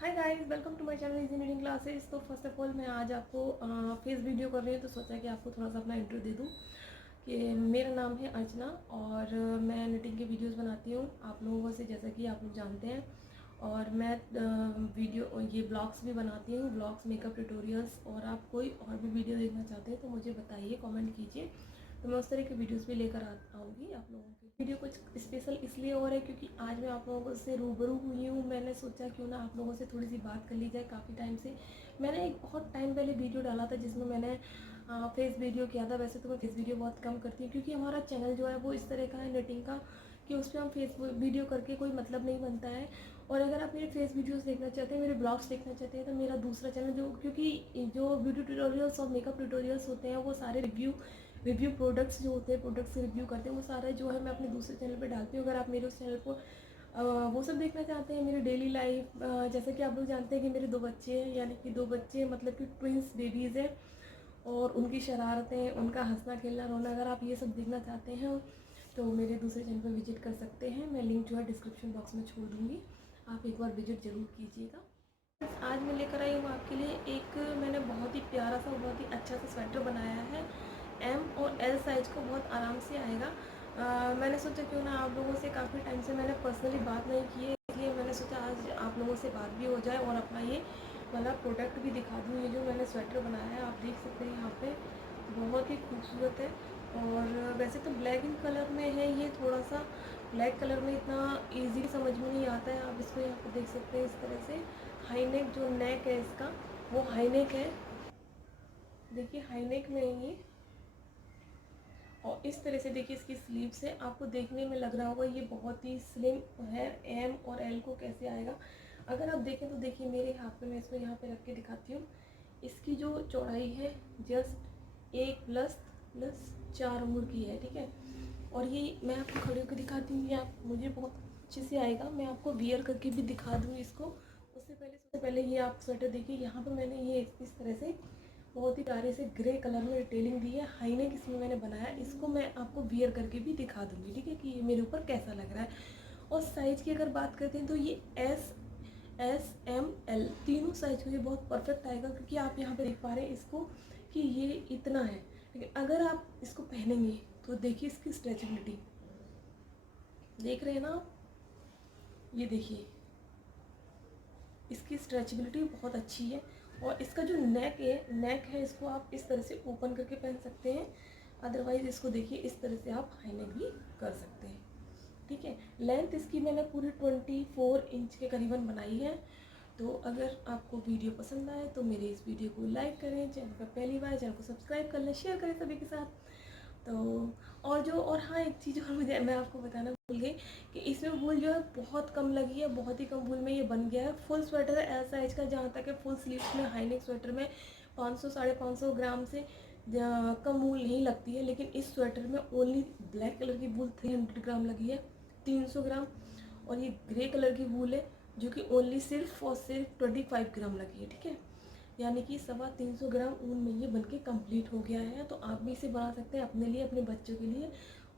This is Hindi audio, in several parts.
Hi guys, welcome to my channel easy kneading classes. तो फर्स्ट ऑफ ऑल मैं आज आपको फेस वीडियो कर रही हूँ, तो सोचा कि आपको थोड़ा सा अपना इंट्रो दे दूँ कि मेरा नाम है अर्चना और मैं निटिंग के वीडियोस बनाती हूँ आप लोगों से, जैसा कि आप लोग जानते हैं। और मैं वीडियो ये ब्लॉग्स भी बनाती हूँ, ब्लॉग्स, मेकअप ट्यूटोरियल्स। और आप कोई और भी वीडियो देखना चाहते हैं तो मुझे बताइए, कमेंट कीजिए, तो मैं उस तरह के वीडियोस भी लेकर आऊँगी आप लोगों के। वीडियो कुछ स्पेशल इसलिए हो रहा है क्योंकि आज मैं आप लोगों से रूबरू हुई हूँ। मैंने सोचा क्यों ना आप लोगों से थोड़ी सी बात कर ली जाए। काफ़ी टाइम से मैंने एक बहुत टाइम पहले वीडियो डाला था जिसमें मैंने फेस वीडियो किया था। वैसे तो मैं फेस वीडियो बहुत कम करती हूँ क्योंकि हमारा चैनल जो है वो इस तरह का है निटिंग का कि उस पर हम फेस वीडियो करके कोई मतलब नहीं बनता है। और अगर आप मेरे फेस वीडियोस देखना चाहते हैं, मेरे ब्लॉग्स देखना चाहते हैं, तो मेरा दूसरा चैनल जो, क्योंकि जो वीडियो ट्यूटोरियल्स और मेकअप ट्यूटोरियल्स होते हैं वो सारे रिव्यू प्रोडक्ट्स जो होते हैं, प्रोडक्ट्स रिव्यू करते हैं, वो सारा जो है मैं अपने दूसरे चैनल पे डालती हूँ। अगर आप मेरे उस चैनल को वो सब देखना चाहते हैं, मेरी डेली लाइफ, जैसे कि आप लोग जानते हैं कि मेरे 2 बच्चे हैं, यानी कि 2 बच्चे मतलब कि ट्विंस बेबीज़ हैं, और उनकी शरारतें, उनका हंसना खेलना रोना, अगर आप ये सब देखना चाहते हैं तो मेरे दूसरे चैनल पर विजिट कर सकते हैं। मैं लिंक जो है डिस्क्रिप्शन बॉक्स में छोड़ दूँगी, आप एक बार विजिट ज़रूर कीजिएगा। आज मैं लेकर आई हूँ आपके लिए एक, मैंने बहुत ही प्यारा सा, बहुत ही अच्छा सा स्वेटर बनाया है। एम और एल साइज़ को बहुत आराम से आएगा। मैंने सोचा क्यों ना आप लोगों से, काफ़ी टाइम से मैंने पर्सनली बात नहीं की है, इसलिए मैंने सोचा आज आप लोगों से बात भी हो जाए और अपना ये वाला प्रोडक्ट भी दिखा दूँ। ये जो मैंने स्वेटर बनाया है आप देख सकते हैं यहाँ पे, बहुत ही खूबसूरत है। और वैसे तो ब्लैक इन कलर में है ये, थोड़ा सा ब्लैक कलर में इतना ईजी समझ में नहीं आता है। आप इसको यहाँ पर देख सकते हैं इस तरह से। हाई नेक जो नेक है इसका वो हाई नेक है, देखिए हाई नेक में है ये। और इस तरह से देखिए इसकी स्लीव से आपको देखने में लग रहा होगा ये बहुत ही स्लिम है। एम और एल को कैसे आएगा अगर आप देखें तो देखिए मेरे हाथ में, मैं इसको यहाँ पे रख के दिखाती हूँ। इसकी जो चौड़ाई है जस्ट 1++4 अंगुल की है, ठीक है। और ये मैं आपको खड़े होकर दिखाती हूँ, ये आप मुझे बहुत अच्छे से आएगा। मैं आपको वियर करके भी दिखा दूँ इसको। सबसे पहले ये आप स्वेटर देखिए, यहाँ पर मैंने ये इस तरह से बहुत ही प्यारे से ग्रे कलर में डिटेलिंग दी है। हाई नेक इसमें मैंने बनाया, इसको मैं आपको वियर करके भी दिखा दूँगी, ठीक है, कि ये मेरे ऊपर कैसा लग रहा है। और साइज़ की अगर बात करते हैं तो ये S, M, L तीनों साइज को ये बहुत परफेक्ट आएगा, क्योंकि आप यहाँ पे देख पा रहे हैं इसको कि ये इतना है। लेकिन अगर आप इसको पहनेंगे तो देखिए इसकी स्ट्रेचेबिलिटी, देख रहे हैं ना आप, ये देखिए इसकी स्ट्रेचेबिलिटी बहुत अच्छी है। और इसका जो नेक है इसको आप इस तरह से ओपन करके पहन सकते हैं। अदरवाइज़ इसको देखिए इस तरह से आप हाई नेक भी कर सकते हैं, ठीक है। लेंथ इसकी मैंने पूरी 24 इंच के करीबन बनाई है। तो अगर आपको वीडियो पसंद आए तो मेरे इस वीडियो को लाइक करें, चैनल पर पहली बार चैनल को सब्सक्राइब कर लें, शेयर करें सभी के साथ। तो और हाँ, एक चीज़ और मुझे, मैं आपको बताना भूल गई कि इसमें वूल जो है बहुत कम लगी है, बहुत ही कम वूल में ये बन गया है। फुल स्वेटर है एल साइज का, जहाँ तक है फुल स्लीव्स में हाई नेक स्वेटर में 500-550 ग्राम से कम वूल नहीं लगती है। लेकिन इस स्वेटर में ओनली ब्लैक कलर की वूल 300 ग्राम लगी है, 300 ग्राम। और ये ग्रे कलर की वूल है जो कि ओनली सिर्फ और सिर्फ 25 ग्राम लगी है, ठीक है। यानी कि 350 ग्राम ऊन में ये बनके कंप्लीट हो गया है। तो आप भी इसे बना सकते हैं अपने लिए, अपने बच्चों के लिए।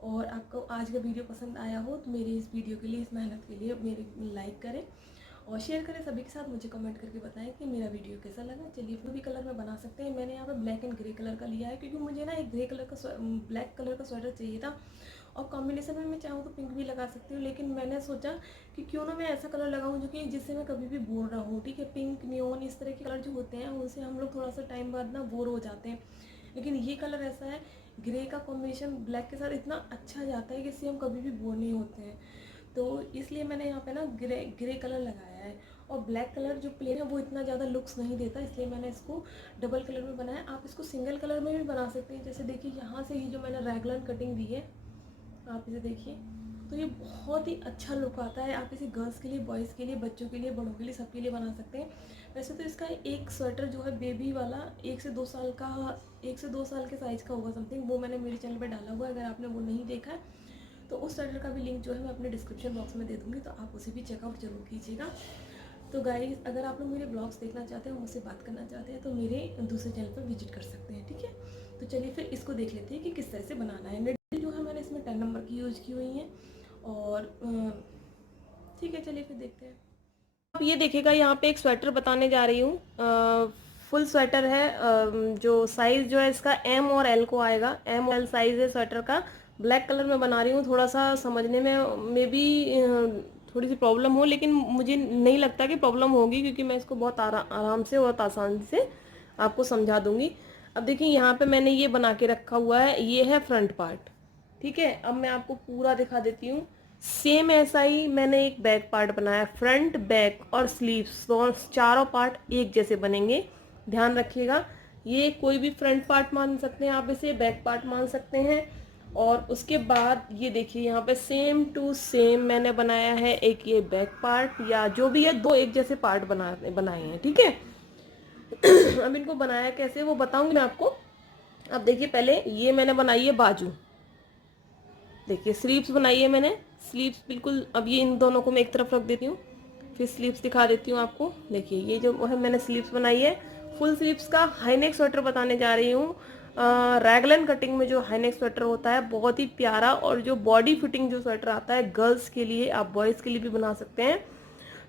और आपको आज का वीडियो पसंद आया हो तो मेरी इस वीडियो के लिए, इस मेहनत के लिए मेरे लाइक करें और शेयर करें सभी के साथ। मुझे कमेंट करके बताएं कि मेरा वीडियो कैसा लगा। चलिए फिर भी कलर में बना सकते हैं। मैंने यहाँ पे ब्लैक एंड ग्रे कलर का लिया है क्योंकि मुझे ना एक ग्रे कलर का ब्लैक कलर का स्वेटर चाहिए था। और कॉम्बिनेशन में मैं चाहूँ तो पिंक भी लगा सकती हूँ, लेकिन मैंने सोचा कि क्यों ना मैं ऐसा कलर लगाऊं जो कि जिससे मैं कभी भी बोर ना हूँ, ठीक है। पिंक, नियोन, इस तरह के कलर जो होते हैं उनसे हम लोग थोड़ा सा टाइम बाद ना बोर हो जाते हैं। लेकिन ये कलर ऐसा है, ग्रे का कॉम्बिनेशन ब्लैक के साथ इतना अच्छा जाता है कि इससे हम कभी भी बोर नहीं होते हैं। तो इसलिए मैंने यहाँ पे ना ग्रे कलर लगाया है। और ब्लैक कलर जो प्लेन है वो इतना ज़्यादा लुक्स नहीं देता, इसलिए मैंने इसको डबल कलर में बनाया। आप इसको सिंगल कलर में भी बना सकते हैं। जैसे देखिए यहाँ से ही जो मैंने रेगुलर कटिंग दी है, आप इसे देखिए, तो ये बहुत ही अच्छा लुक आता है। आप इसे गर्ल्स के लिए, बॉयज़ के लिए, बच्चों के लिए, बड़ों के लिए, सबके लिए बना सकते हैं। वैसे तो इसका एक स्वेटर जो है बेबी वाला 1 से 2 साल के साइज़ का होगा समथिंग, वो मैंने मेरे चैनल पे डाला हुआ है। अगर आपने वो नहीं देखा है तो उस स्वेटर का भी लिंक जो है मैं अपने डिस्क्रिप्शन बॉक्स में दे दूँगी, तो आप उसे भी चेकआउट ज़रूर कीजिएगा। तो गाइज़, अगर आप लोग मेरे ब्लॉग्स देखना चाहते हैं, मुझसे बात करना चाहते हैं, तो मेरे दूसरे चैनल पर विजिट कर सकते हैं, ठीक है। तो चलिए फिर इसको देख लेते हैं कि किस तरह से बनाना है। निडल जो है मैंने इसमें 10 नंबर की यूज़ की हुई हैं। और ठीक है, चलिए फिर देखते हैं। आप ये देखिएगा, यहाँ पे एक स्वेटर बताने जा रही हूँ। फुल स्वेटर है, जो साइज़ जो है इसका एम और एल को आएगा। एम और एल साइज़ है स्वेटर का। ब्लैक कलर में बना रही हूँ, थोड़ा सा समझने में भी थोड़ी सी प्रॉब्लम हो, लेकिन मुझे नहीं लगता कि प्रॉब्लम होगी, क्योंकि मैं इसको बहुत आराम से बहुत आसान से आपको समझा दूंगी। अब देखिए, यहाँ पे मैंने ये बना के रखा हुआ है, ये है फ्रंट पार्ट। ठीक है, अब मैं आपको पूरा दिखा देती हूँ। सेम ऐसा ही मैंने एक बैक पार्ट बनाया। फ्रंट, बैक और स्लीव्स दोनों चारों पार्ट एक जैसे बनेंगे, ध्यान रखिएगा। ये कोई भी फ्रंट पार्ट मान सकते हैं आप, इसे बैक पार्ट मान सकते हैं। और उसके बाद ये देखिए, यहाँ पे सेम टू सेम मैंने बनाया है एक ये बैक पार्ट, या जो भी है, दो एक जैसे पार्ट बनाए हैं। ठीक है, अब इनको बनाया कैसे वो बताऊंगी मैं आपको। अब देखिए, पहले ये मैंने बनाई है बाजू। देखिए, स्लीव्स बनाई है मैंने, स्लीव्स बिल्कुल। अब ये इन दोनों को मैं एक तरफ रख देती हूँ, फिर स्लीव्स दिखा देती हूँ आपको। देखिए, ये जो है मैंने स्लीव्स बनाई है। फुल स्लीव्स का हाई नेक स्वेटर बताने जा रही हूँ। रैगलन कटिंग में जो हाई नेक स्वेटर होता है, बहुत ही प्यारा। और जो बॉडी फिटिंग जो स्वेटर आता है गर्ल्स के लिए, आप बॉयज़ के लिए भी बना सकते हैं।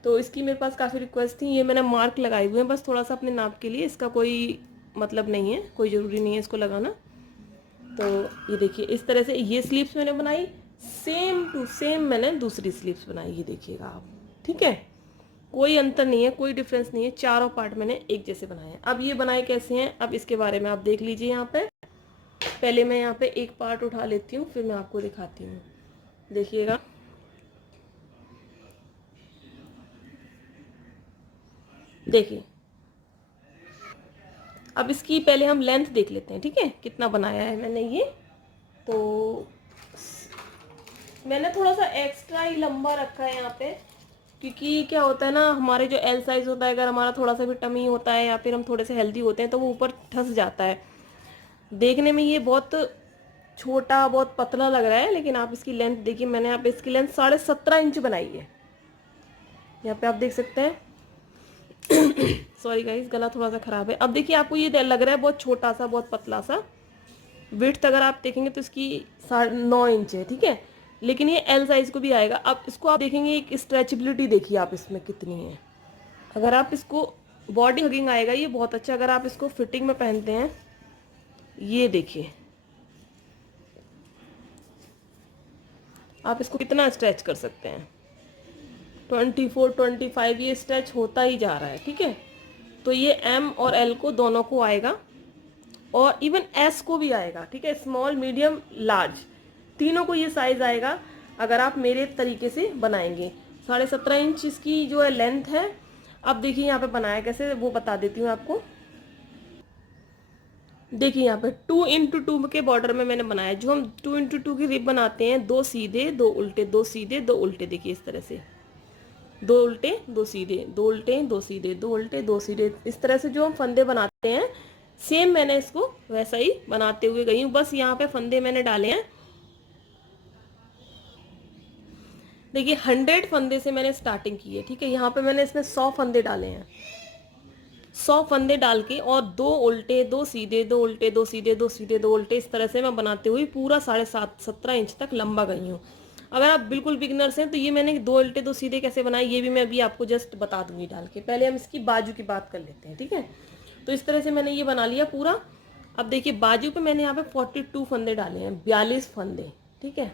तो इसकी मेरे पास काफ़ी रिक्वेस्ट थी। ये मैंने मार्क लगाए हुए हैं बस थोड़ा सा अपने नाप के लिए, इसका कोई मतलब नहीं है, कोई ज़रूरी नहीं है इसको लगाना। तो ये देखिए, इस तरह से ये स्लीव्स मैंने बनाई। सेम टू सेम मैंने दूसरी स्लीव्स बनाई, ये देखिएगा आप। ठीक है, कोई अंतर नहीं है, कोई डिफरेंस नहीं है, चारों पार्ट मैंने एक जैसे बनाए हैं। अब ये बनाए कैसे हैं, अब इसके बारे में आप देख लीजिए। यहाँ पे पहले मैं यहाँ पे एक पार्ट उठा लेती हूँ, फिर मैं आपको दिखाती हूँ। देखिएगा, देखिए, अब इसकी पहले हम लेंथ देख लेते हैं। ठीक है, कितना बनाया है मैंने ये। तो मैंने थोड़ा सा एक्स्ट्रा ही लंबा रखा है यहाँ पे, क्योंकि क्या होता है ना, हमारे जो एल साइज होता है, अगर हमारा थोड़ा सा भी टमी होता है या फिर हम थोड़े से हेल्दी होते हैं, तो वो ऊपर ठस जाता है। देखने में ये बहुत छोटा, बहुत पतला लग रहा है, लेकिन आप इसकी लेंथ देखिए। मैंने यहाँ पे इसकी लेंथ 17.5 इंच बनाई है। यहाँ पे आप देख सकते हैं। सॉरी गाइस, गला थोड़ा सा खराब है। अब देखिए, आपको ये लग रहा है बहुत छोटा सा, बहुत पतला सा। विड्थ अगर आप देखेंगे तो इसकी 9.5 इंच है। ठीक है, लेकिन ये एल साइज को भी आएगा। अब इसको आप देखेंगे, एक स्ट्रेचेबिलिटी देखिए आप इसमें कितनी है। अगर आप इसको, बॉडी हगिंग आएगा ये बहुत अच्छा। अगर आप इसको फिटिंग में पहनते हैं, ये देखिए आप इसको कितना स्ट्रेच कर सकते हैं। 24-25 ये स्ट्रेच होता ही जा रहा है। ठीक है, तो ये एम और एल को दोनों को आएगा, और इवन एस को भी आएगा। ठीक है, स्मॉल, मीडियम, लार्ज, तीनों को ये साइज आएगा अगर आप मेरे तरीके से बनाएंगे। 17.5 इंच इसकी जो है लेंथ है। अब देखिए, यहाँ पे बनाया कैसे वो बता देती हूँ आपको। देखिए, यहाँ पे 2x2 के बॉर्डर में मैंने बनाया। जो हम 2x2 की रिब बनाते हैं, दो सीधे दो उल्टे, दो सीधे दो उल्टे। देखिए, इस तरह से दो उल्टे दो सीधे, दो उल्टे दो सीधे, दो उल्टे दो सीधे, इस तरह से जो हम फंदे बनाते हैं, सेम मैंने इसको वैसा ही बनाते हुए गई हूँ। बस यहाँ पे फंदे मैंने डाले हैं। देखिए, 100 फंदे से मैंने स्टार्टिंग की है। ठीक है, यहाँ पे मैंने इसमें 100 फंदे डाले हैं। 100 फंदे डाल के, और दो उल्टे दो सीधे, दो उल्टे दो सीधे, दो सीधे दो उल्टे, इस तरह से मैं बनाते हुए पूरा 17.5 इंच तक लंबा गई हूँ। अगर आप बिल्कुल बिगनर्स हैं तो ये मैंने दो उल्टे दो सीधे कैसे बनाए, ये भी मैं अभी आपको जस्ट बता दूंगी डाल के। पहले हम इसकी बाजू की बात कर लेते हैं। ठीक है, तो इस तरह से मैंने ये बना लिया पूरा। अब देखिए, बाजू पे मैंने यहाँ पे 42 फंदे डाले हैं, 42 फंदे। ठीक है,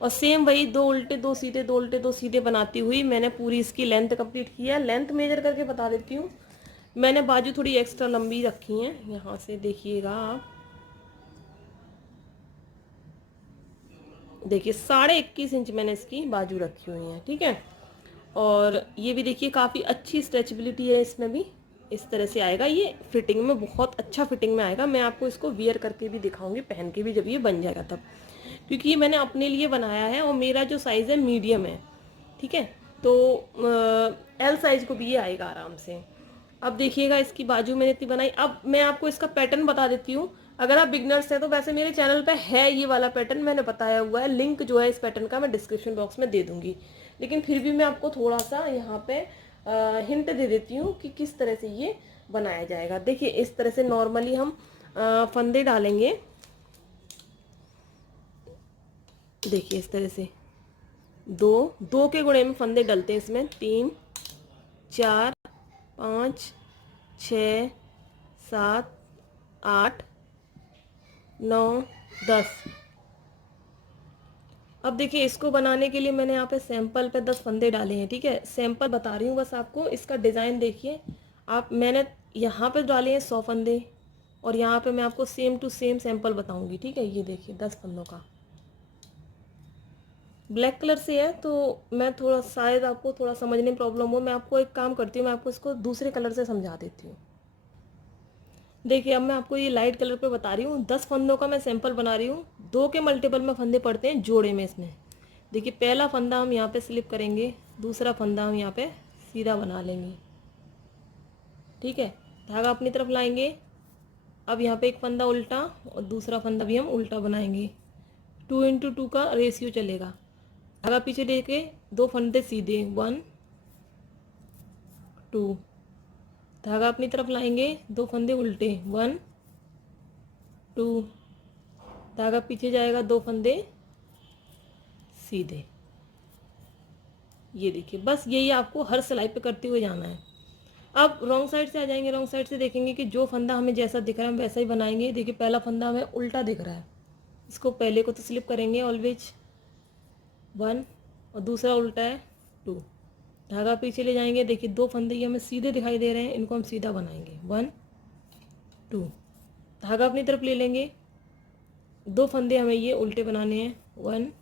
और सेम वही दो उल्टे दो सीधे, दो उल्टे दो सीधे बनाती हुई मैंने पूरी इसकी लेंथ कंप्लीट की है। लेंथ मेजर करके बता देती हूँ। मैंने बाजू थोड़ी एक्स्ट्रा लंबी रखी है, यहाँ से देखिएगा आप। देखिए, 21.5 इंच मैंने इसकी बाजू रखी हुई है। ठीक है, और ये भी देखिए, काफ़ी अच्छी स्ट्रेचेबिलिटी है इसमें भी। इस तरह से आएगा ये, फिटिंग में बहुत अच्छा फिटिंग में आएगा। मैं आपको इसको वियर करके भी दिखाऊंगी, पहन के भी, जब ये बन जाएगा तब, क्योंकि ये मैंने अपने लिए बनाया है और मेरा जो साइज़ है मीडियम है। ठीक है, तो एल साइज को भी ये आएगा आराम से। अब देखिएगा, इसकी बाजू मैंने इतनी बनाई। अब मैं आपको इसका पैटर्न बता देती हूँ। अगर आप बिगनर्स हैं तो वैसे मेरे चैनल पे है ये वाला पैटर्न, मैंने बताया हुआ है। लिंक जो है इस पैटर्न का मैं डिस्क्रिप्शन बॉक्स में दे दूंगी, लेकिन फिर भी मैं आपको थोड़ा सा यहाँ पे हिंट दे देती हूँ कि किस तरह से ये बनाया जाएगा। देखिए, इस तरह से नॉर्मली हम फंदे डालेंगे। देखिए, इस तरह से दो दो के गुणे में फंदे डलते हैं इसमें, 3 4 5 6 7 8 9 10। अब देखिए इसको बनाने के लिए मैंने यहाँ पे सैंपल पे 10 फंदे डाले हैं, ठीक है। सैंपल बता रही हूँ बस आपको, इसका डिज़ाइन देखिए आप। मैंने यहाँ पे डाले हैं 100 फंदे और यहाँ पे मैं आपको सेम टू सेम सैंपल बताऊँगी, ठीक है। ये देखिए 10 फंदों का ब्लैक कलर से है, तो मैं थोड़ा शायद आपको थोड़ा समझने में प्रॉब्लम हो। मैं आपको एक काम करती हूँ, मैं आपको इसको दूसरे कलर से समझा देती हूँ। देखिए अब मैं आपको ये लाइट कलर पे बता रही हूँ। 10 फंदों का मैं सैंपल बना रही हूँ। 2 के मल्टीपल में फंदे पड़ते हैं जोड़े में इसमें। देखिए पहला फंदा हम यहाँ पे स्लिप करेंगे, दूसरा फंदा हम यहाँ पे सीधा बना लेंगे, ठीक है। धागा अपनी तरफ लाएंगे। अब यहाँ पे एक फंदा उल्टा और दूसरा फंदा भी हम उल्टा बनाएंगे। 2x2 का रेशियो चलेगा। धागा पीछे लेके 2 फंदे सीधे, 1 2। धागा अपनी तरफ लाएंगे, 2 फंदे उल्टे, 1 2। धागा पीछे जाएगा, 2 फंदे सीधे। ये देखिए बस यही आपको हर सिलाई पे करते हुए जाना है। अब रॉन्ग साइड से आ जाएंगे, रॉन्ग साइड से देखेंगे कि जो फंदा हमें जैसा दिख रहा है हम वैसा ही बनाएंगे। देखिए पहला फंदा हमें उल्टा दिख रहा है, इसको पहले को तो स्लिप करेंगे ऑलवेज, 1 और दूसरा उल्टा है 2। धागा पीछे ले जाएंगे। देखिए 2 फंदे ये हमें सीधे दिखाई दे रहे हैं, इनको हम सीधा बनाएंगे, 1 2। धागा अपनी तरफ ले लेंगे, 2 फंदे हमें ये उल्टे बनाने हैं, 1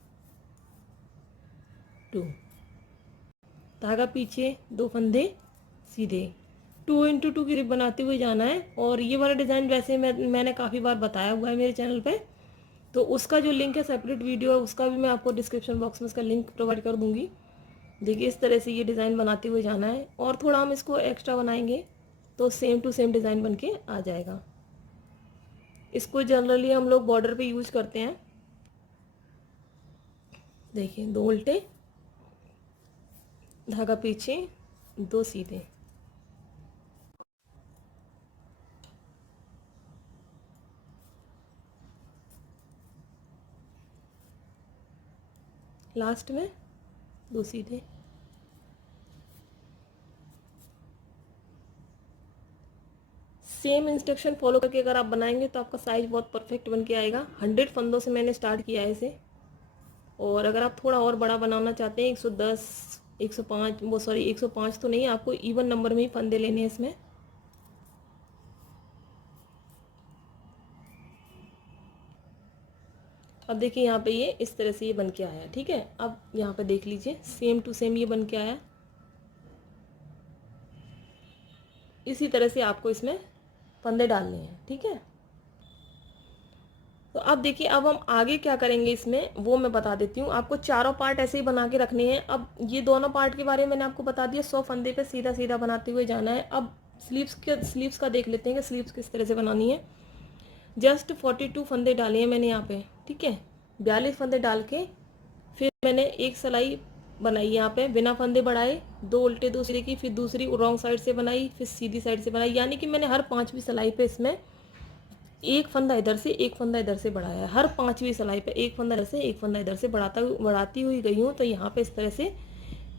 2। धागा पीछे, 2 फंदे सीधे, 2x2 की रिप बनाते हुए जाना है। और ये वाला डिज़ाइन वैसे मैंने काफ़ी बार बताया हुआ है मेरे चैनल पे, तो उसका जो लिंक है सेपरेट वीडियो है उसका भी मैं आपको डिस्क्रिप्शन बॉक्स में उसका लिंक प्रोवाइड कर दूँगी। देखिए इस तरह से ये डिज़ाइन बनाते हुए जाना है और थोड़ा हम इसको एक्स्ट्रा बनाएंगे तो सेम टू सेम डिज़ाइन बन के आ जाएगा। इसको जनरली हम लोग बॉर्डर पे यूज करते हैं। देखिए 2 उल्टे, धागा पीछे, 2 सीधे। लास्ट में 2 सीधे। सेम इंस्ट्रक्शन फॉलो करके अगर आप बनाएंगे तो आपका साइज बहुत परफेक्ट बन के आएगा। 100 फंदों से मैंने स्टार्ट किया है इसे, और अगर आप थोड़ा और बड़ा बनाना चाहते हैं 110 105 वो सॉरी 105 तो नहीं, आपको इवन नंबर में ही फंदे लेने हैं इसमें। अब देखिए यहाँ पे ये इस तरह से ये बन के आया, ठीक है। अब यहाँ पे देख लीजिए सेम टू सेम ये बन के आया। इसी तरह से आपको इसमें फंदे डालने हैं, ठीक है। तो अब देखिए अब हम आगे क्या करेंगे इसमें वो मैं बता देती हूँ आपको। चारों पार्ट ऐसे ही बना के रखने हैं। अब ये दोनों पार्ट के बारे में मैंने आपको बता दिया, 100 फंदे पे सीधा सीधा बनाते हुए जाना है। अब स्लीव्स का देख लेते हैं कि स्लीव्स किस तरह से बनानी है। जस्ट 42 फंदे डाले हैं मैंने यहाँ पे, ठीक है। 42 फंदे डाल के फिर मैंने एक सिलाई बनाई यहाँ पे बिना फंदे बढ़ाए, 2 उल्टे 2 सीधे की, फिर दूसरी रॉन्ग साइड से बनाई, फिर सीधी साइड से बनाई। यानी कि मैंने हर 5वीं सिलाई पे इसमें एक फंदा इधर से एक फंदा इधर से बढ़ाया है। हर 5वीं सिलाई पे एक फंदा इधर से एक फंदा इधर से बढ़ाती हुई गई हूँ, तो यहाँ पे इस तरह से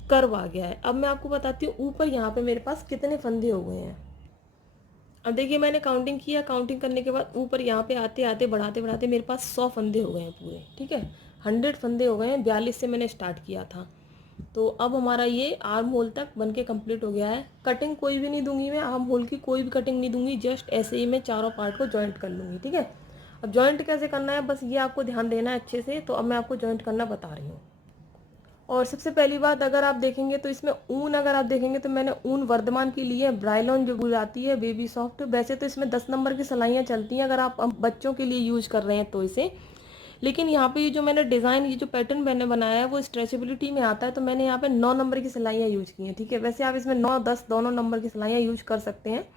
कर्व आ गया है। अब मैं आपको बताती हूँ ऊपर यहाँ पे मेरे पास कितने फंदे हो गए हैं। अब देखिए मैंने काउंटिंग किया, काउंटिंग करने के बाद ऊपर यहाँ पे आते आते बढ़ाते बढ़ाते मेरे पास 100 फंदे हो गए हैं पूरे, ठीक है। 100 फंदे हो गए हैं। 42 से मैंने स्टार्ट किया था, तो अब हमारा ये आर्म होल तक बन के कम्प्लीट हो गया है। कटिंग कोई भी नहीं दूंगी मैं, आर्म होल की कोई भी कटिंग नहीं दूंगी, जस्ट ऐसे ही मैं चारों पार्ट को जॉइंट कर लूँगी, ठीक है। अब जॉइंट कैसे करना है बस ये आपको ध्यान देना है अच्छे से। तो अब मैं आपको जॉइंट करना बता रही हूँ। और सबसे पहली बात अगर आप देखेंगे तो इसमें ऊन अगर आप देखेंगे तो मैंने ऊन वर्धमान की ली है, ब्राइलॉन जो बुलाती है बेबी सॉफ्ट। वैसे तो इसमें 10 नंबर की सिलाइयाँ चलती हैं अगर आप बच्चों के लिए यूज कर रहे हैं तो इसे। लेकिन यहाँ पे ये जो मैंने डिज़ाइन ये जो पैटर्न मैंने बनाया है वो स्ट्रेचेबिलिटी में आता है, तो मैंने यहाँ पे 9 नंबर की सिलाइयाँ यूज की हैं, ठीक है। वैसे आप इसमें 9 10 दोनों नंबर की सिलाइयाँ यूज कर सकते हैं।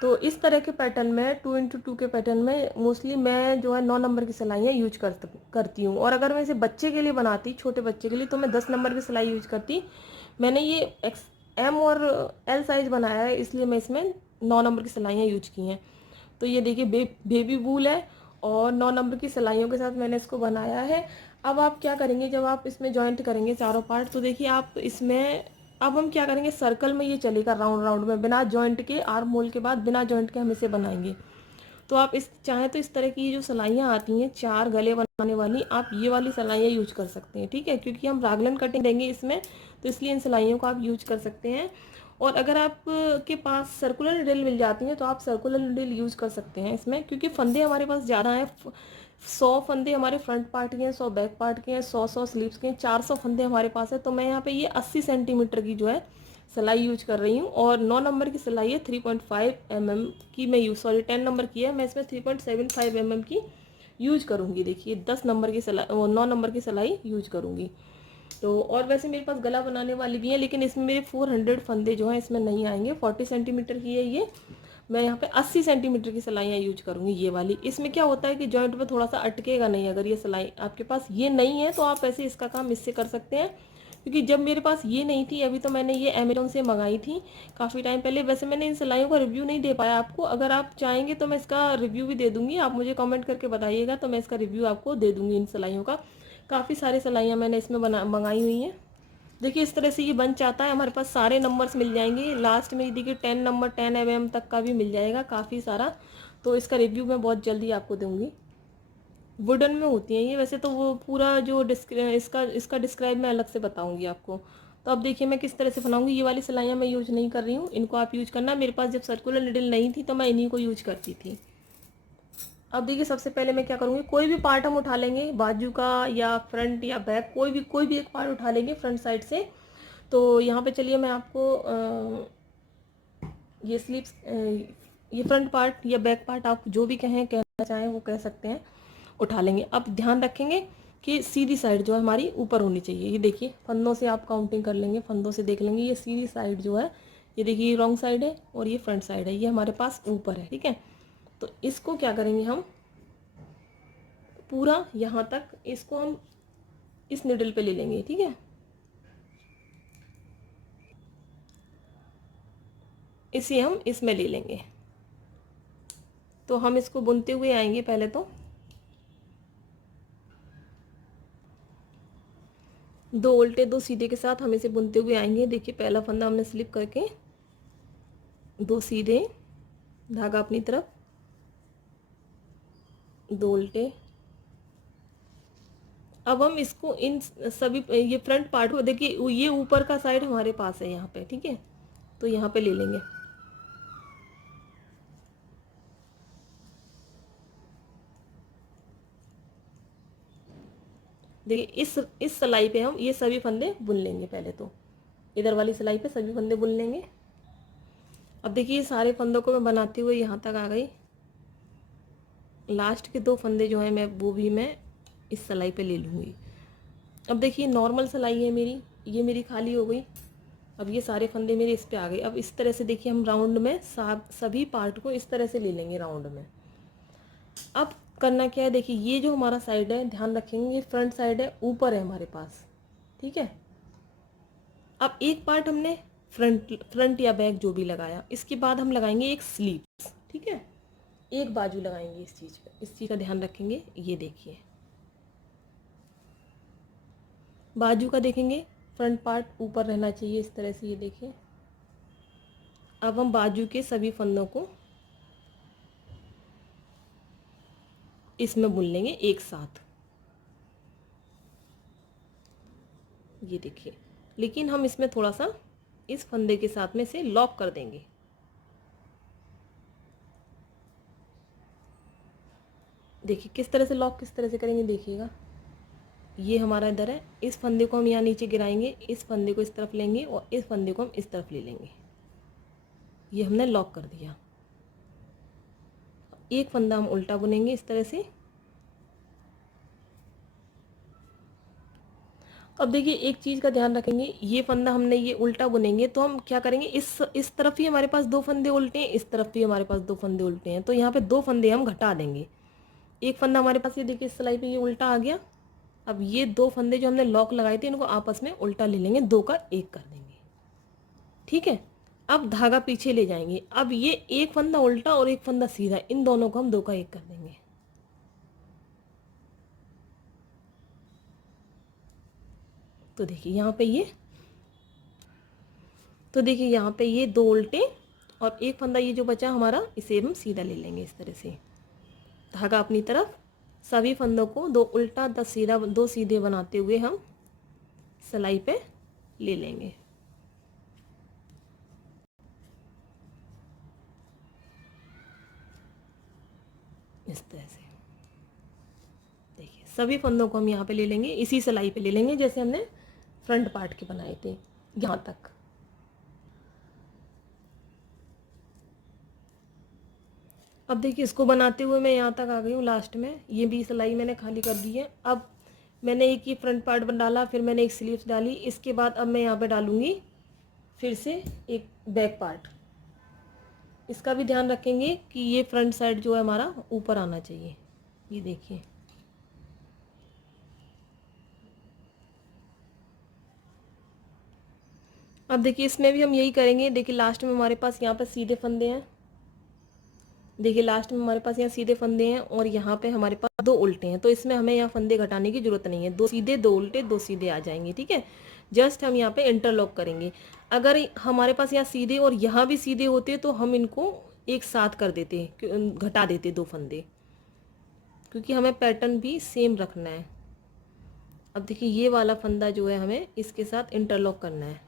तो इस तरह के पैटर्न में 2x2 के पैटर्न में मोस्टली मैं जो है 9 नंबर की सिलाइयाँ यूज करती हूँ। और अगर मैं इसे बच्चे के लिए बनाती, छोटे बच्चे के लिए, तो मैं 10 नंबर की सिलाई यूज करती। मैंने ये M और L साइज बनाया है, इसलिए मैं इसमें 9 नंबर की सिलाइयाँ यूज की हैं। तो ये देखिए बेबी वूल है और 9 नंबर की सिलाइयों के साथ मैंने इसको बनाया है। अब आप क्या करेंगे जब आप इसमें जॉइंट करेंगे चारों पार्ट, तो देखिए आप इसमें अब हम क्या करेंगे, सर्कल में ये चलेगा राउंड राउंड में, बिना जॉइंट के, आर्म होल के बाद बिना जॉइंट के हम इसे बनाएंगे। तो आप इस चाहें तो इस तरह की जो सिलाइयाँ आती हैं 4 गले बनाने वाली, आप ये वाली सिलाइयाँ यूज कर सकते हैं, ठीक है, क्योंकि हम रागलन कटिंग देंगे इसमें, तो इसलिए इन सिलाइयों को आप यूज कर सकते हैं। और अगर आप के पास सर्कुलर निडल मिल जाती हैं तो आप सर्कुलर निडल यूज कर सकते हैं इसमें, क्योंकि फंदे हमारे पास ज़्यादा हैं। 100 फंदे हमारे फ्रंट पार्ट के हैं, 100 बैक पार्ट के हैं, 100 स्लीव्स के हैं, 400 फंदे हमारे पास है। तो मैं यहाँ पे ये 80 सेंटीमीटर की जो है सिलाई यूज कर रही हूँ, और 9 नंबर की सिलाई है, 3.5 mm की मैं यूज, सॉरी 10 नंबर की है, मैं इसमें 3.75 mm की यूज करूँगी। देखिए 10 नंबर की सिलाई, 9 नंबर की सिलाई यूज करूँगी। तो और वैसे मेरे पास गला बनाने वाली भी है, लेकिन इसमें मेरे 400 फंदे जो हैं इसमें नहीं आएंगे। 40 सेंटीमीटर की है ये, मैं यहाँ पे 80 सेंटीमीटर की सिलाइयाँ यूज करूँगी ये वाली। इसमें क्या होता है कि जॉइंट पे थोड़ा सा अटकेगा नहीं, अगर ये सिलाई आपके पास ये नहीं है तो आप ऐसे इसका काम इससे कर सकते हैं। क्योंकि जब मेरे पास ये नहीं थी, अभी तो मैंने ये अमेजोन से मंगाई थी काफ़ी टाइम पहले। वैसे मैंने इन सिलाइयों का रिव्यू नहीं दे पाया आपको, अगर आप चाहेंगे तो मैं इसका रिव्यू भी दे दूँगी, आप मुझे कमेंट करके बताइएगा तो मैं इसका रिव्यू आपको दे दूँगी इन सिलाइयों का। काफ़ी सारी सिलाइयाँ मैंने इसमें मंगाई हुई हैं। देखिए इस तरह से ये बन जाता है, हमारे पास सारे नंबर्स मिल जाएंगे लास्ट में। देखिए 10 नंबर 10 mm तक का भी मिल जाएगा, काफ़ी सारा। तो इसका रिव्यू मैं बहुत जल्दी आपको दूंगी। वुडन में होती हैं ये, वैसे तो वो पूरा जो इसका डिस्क्राइब मैं अलग से बताऊंगी आपको। तो अब देखिए मैं किस तरह से बनाऊंगी। ये वाली सिलाइयाँ मैं यूज नहीं कर रही हूँ, इनको आप यूज करना। मेरे पास जब सर्कुलर निडल नहीं थी तो मैं इन्हीं को यूज करती थी। अब देखिए सबसे पहले मैं क्या करूँगी, कोई भी पार्ट हम उठा लेंगे, बाजू का या फ्रंट या बैक, कोई भी एक पार्ट उठा लेंगे फ्रंट साइड से। तो यहाँ पे चलिए मैं आपको ये स्लीव्स, ये फ्रंट पार्ट या बैक पार्ट, आप जो भी कहना चाहें वो कह सकते हैं, उठा लेंगे। अब ध्यान रखेंगे कि सीधी साइड जो है हमारी ऊपर होनी चाहिए। ये देखिए फंदों से आप काउंटिंग कर लेंगे, फंदों से देख लेंगे, ये सीधी साइड जो है, ये देखिए ये रॉन्ग साइड है और ये फ्रंट साइड है, ये हमारे पास ऊपर है, ठीक है। तो इसको क्या करेंगे हम, पूरा यहाँ तक इसको हम इस निडल पे ले लेंगे, ठीक है। इसे हम इसमें ले लेंगे। तो हम इसको बुनते हुए आएंगे पहले तो। 2 उल्टे 2 सीधे के साथ हम इसे बुनते हुए आएंगे। देखिए पहला फंदा हमने स्लिप करके 2 सीधे, धागा अपनी तरफ, 2 उल्टे। अब हम इसको इन सभी, ये फ्रंट पार्ट को देखिए, ये ऊपर का साइड हमारे पास है यहाँ पे, ठीक है। तो यहाँ पे ले लेंगे। देखिए इस सिलाई पे हम ये सभी फंदे बुन लेंगे पहले तो, इधर वाली सिलाई पे सभी फंदे बुन लेंगे। अब देखिए सारे फंदों को मैं बनाते हुए यहाँ तक आ गई। लास्ट के 2 फंदे जो हैं मैं वो भी मैं इस सिलाई पे ले लूँगी। अब देखिए नॉर्मल सिलाई है मेरी, ये मेरी खाली हो गई। अब ये सारे फंदे मेरे इस पे आ गए। अब इस तरह से देखिए हम राउंड में सभी पार्ट को इस तरह से ले लेंगे राउंड में। अब करना क्या है, देखिए ये जो हमारा साइड है, ध्यान रखेंगे ये फ्रंट साइड है, ऊपर है हमारे पास, ठीक है। अब एक पार्ट हमने फ्रंट या बैक जो भी लगाया, इसके बाद हम लगाएंगे एक स्लीव्स, ठीक है। एक बाजू लगाएंगे इस चीज़ का ध्यान रखेंगे। ये देखिए बाजू का देखेंगे, फ्रंट पार्ट ऊपर रहना चाहिए इस तरह से, ये देखिए। अब हम बाजू के सभी फंदों को इसमें बुन लेंगे एक साथ, ये देखिए। लेकिन हम इसमें थोड़ा सा इस फंदे के साथ में से लॉक कर देंगे। देखिए किस तरह से लॉक, किस तरह से करेंगे देखिएगा। ये हमारा इधर है, इस फंदे को हम यहाँ नीचे गिराएंगे, इस फंदे को इस तरफ लेंगे और इस फंदे को हम इस तरफ ले लेंगे। ये हमने लॉक कर दिया। एक फंदा हम उल्टा बुनेंगे इस तरह से। अब देखिए एक चीज़ का ध्यान रखेंगे, ये फंदा हमने ये उल्टा बुनेंगे तो हम क्या करेंगे, इस तरफ ही हमारे पास 2 फंदे उल्टे हैं, इस तरफ भी हमारे पास 2 फंदे उल्टे हैं, तो यहाँ पे 2 फंदे हम घटा देंगे। एक फंदा हमारे पास ये देखिए इस सिलाई पे ये उल्टा आ गया। अब ये 2 फंदे जो हमने लॉक लगाए थे इनको आपस में उल्टा ले लेंगे, 2 का 1 कर देंगे, ठीक है। अब धागा पीछे ले जाएंगे। अब ये एक फंदा उल्टा और एक फंदा सीधा, इन दोनों को हम 2 का 1 कर देंगे। तो देखिए यहाँ पे ये तो देखिए यहाँ पे ये 2 उल्टे और एक फंदा ये जो बचा हमारा, इसे हम सीधा ले लेंगे इस तरह से। धागा अपनी तरफ, सभी फंदों को 2 उल्टा 10 सीधा 2 सीधे बनाते हुए हम सिलाई पे ले लेंगे। इस तरह से देखिए सभी फंदों को हम यहाँ पे ले लेंगे, इसी सिलाई पे ले लेंगे जैसे हमने फ्रंट पार्ट के बनाए थे यहाँ तक। अब देखिए इसको बनाते हुए मैं यहाँ तक आ गई हूँ लास्ट में, ये भी सिलाई मैंने खाली कर दी है। अब मैंने एक ही फ्रंट पार्ट बन डाला, फिर मैंने एक स्लीव्स डाली, इसके बाद अब मैं यहाँ पे डालूँगी फिर से एक बैक पार्ट। इसका भी ध्यान रखेंगे कि ये फ्रंट साइड जो है हमारा ऊपर आना चाहिए। ये देखिए अब देखिए इसमें भी हम यही करेंगे। देखिए लास्ट में हमारे पास यहाँ पर सीधे फंदे हैं, देखिए लास्ट में हमारे पास यहाँ सीधे फंदे हैं और यहाँ पे हमारे पास 2 उल्टे हैं, तो इसमें हमें यहाँ फंदे घटाने की ज़रूरत नहीं है। 2 सीधे 2 उल्टे 2 सीधे आ जाएंगे, ठीक है। जस्ट हम यहाँ पे इंटरलॉक करेंगे। अगर हमारे पास यहाँ सीधे और यहाँ भी सीधे होते तो हम इनको एक साथ कर देते, घटा देते 2 फंदे, क्योंकि हमें पैटर्न भी सेम रखना है। अब देखिए ये वाला फंदा जो है हमें इसके साथ इंटरलॉक करना है।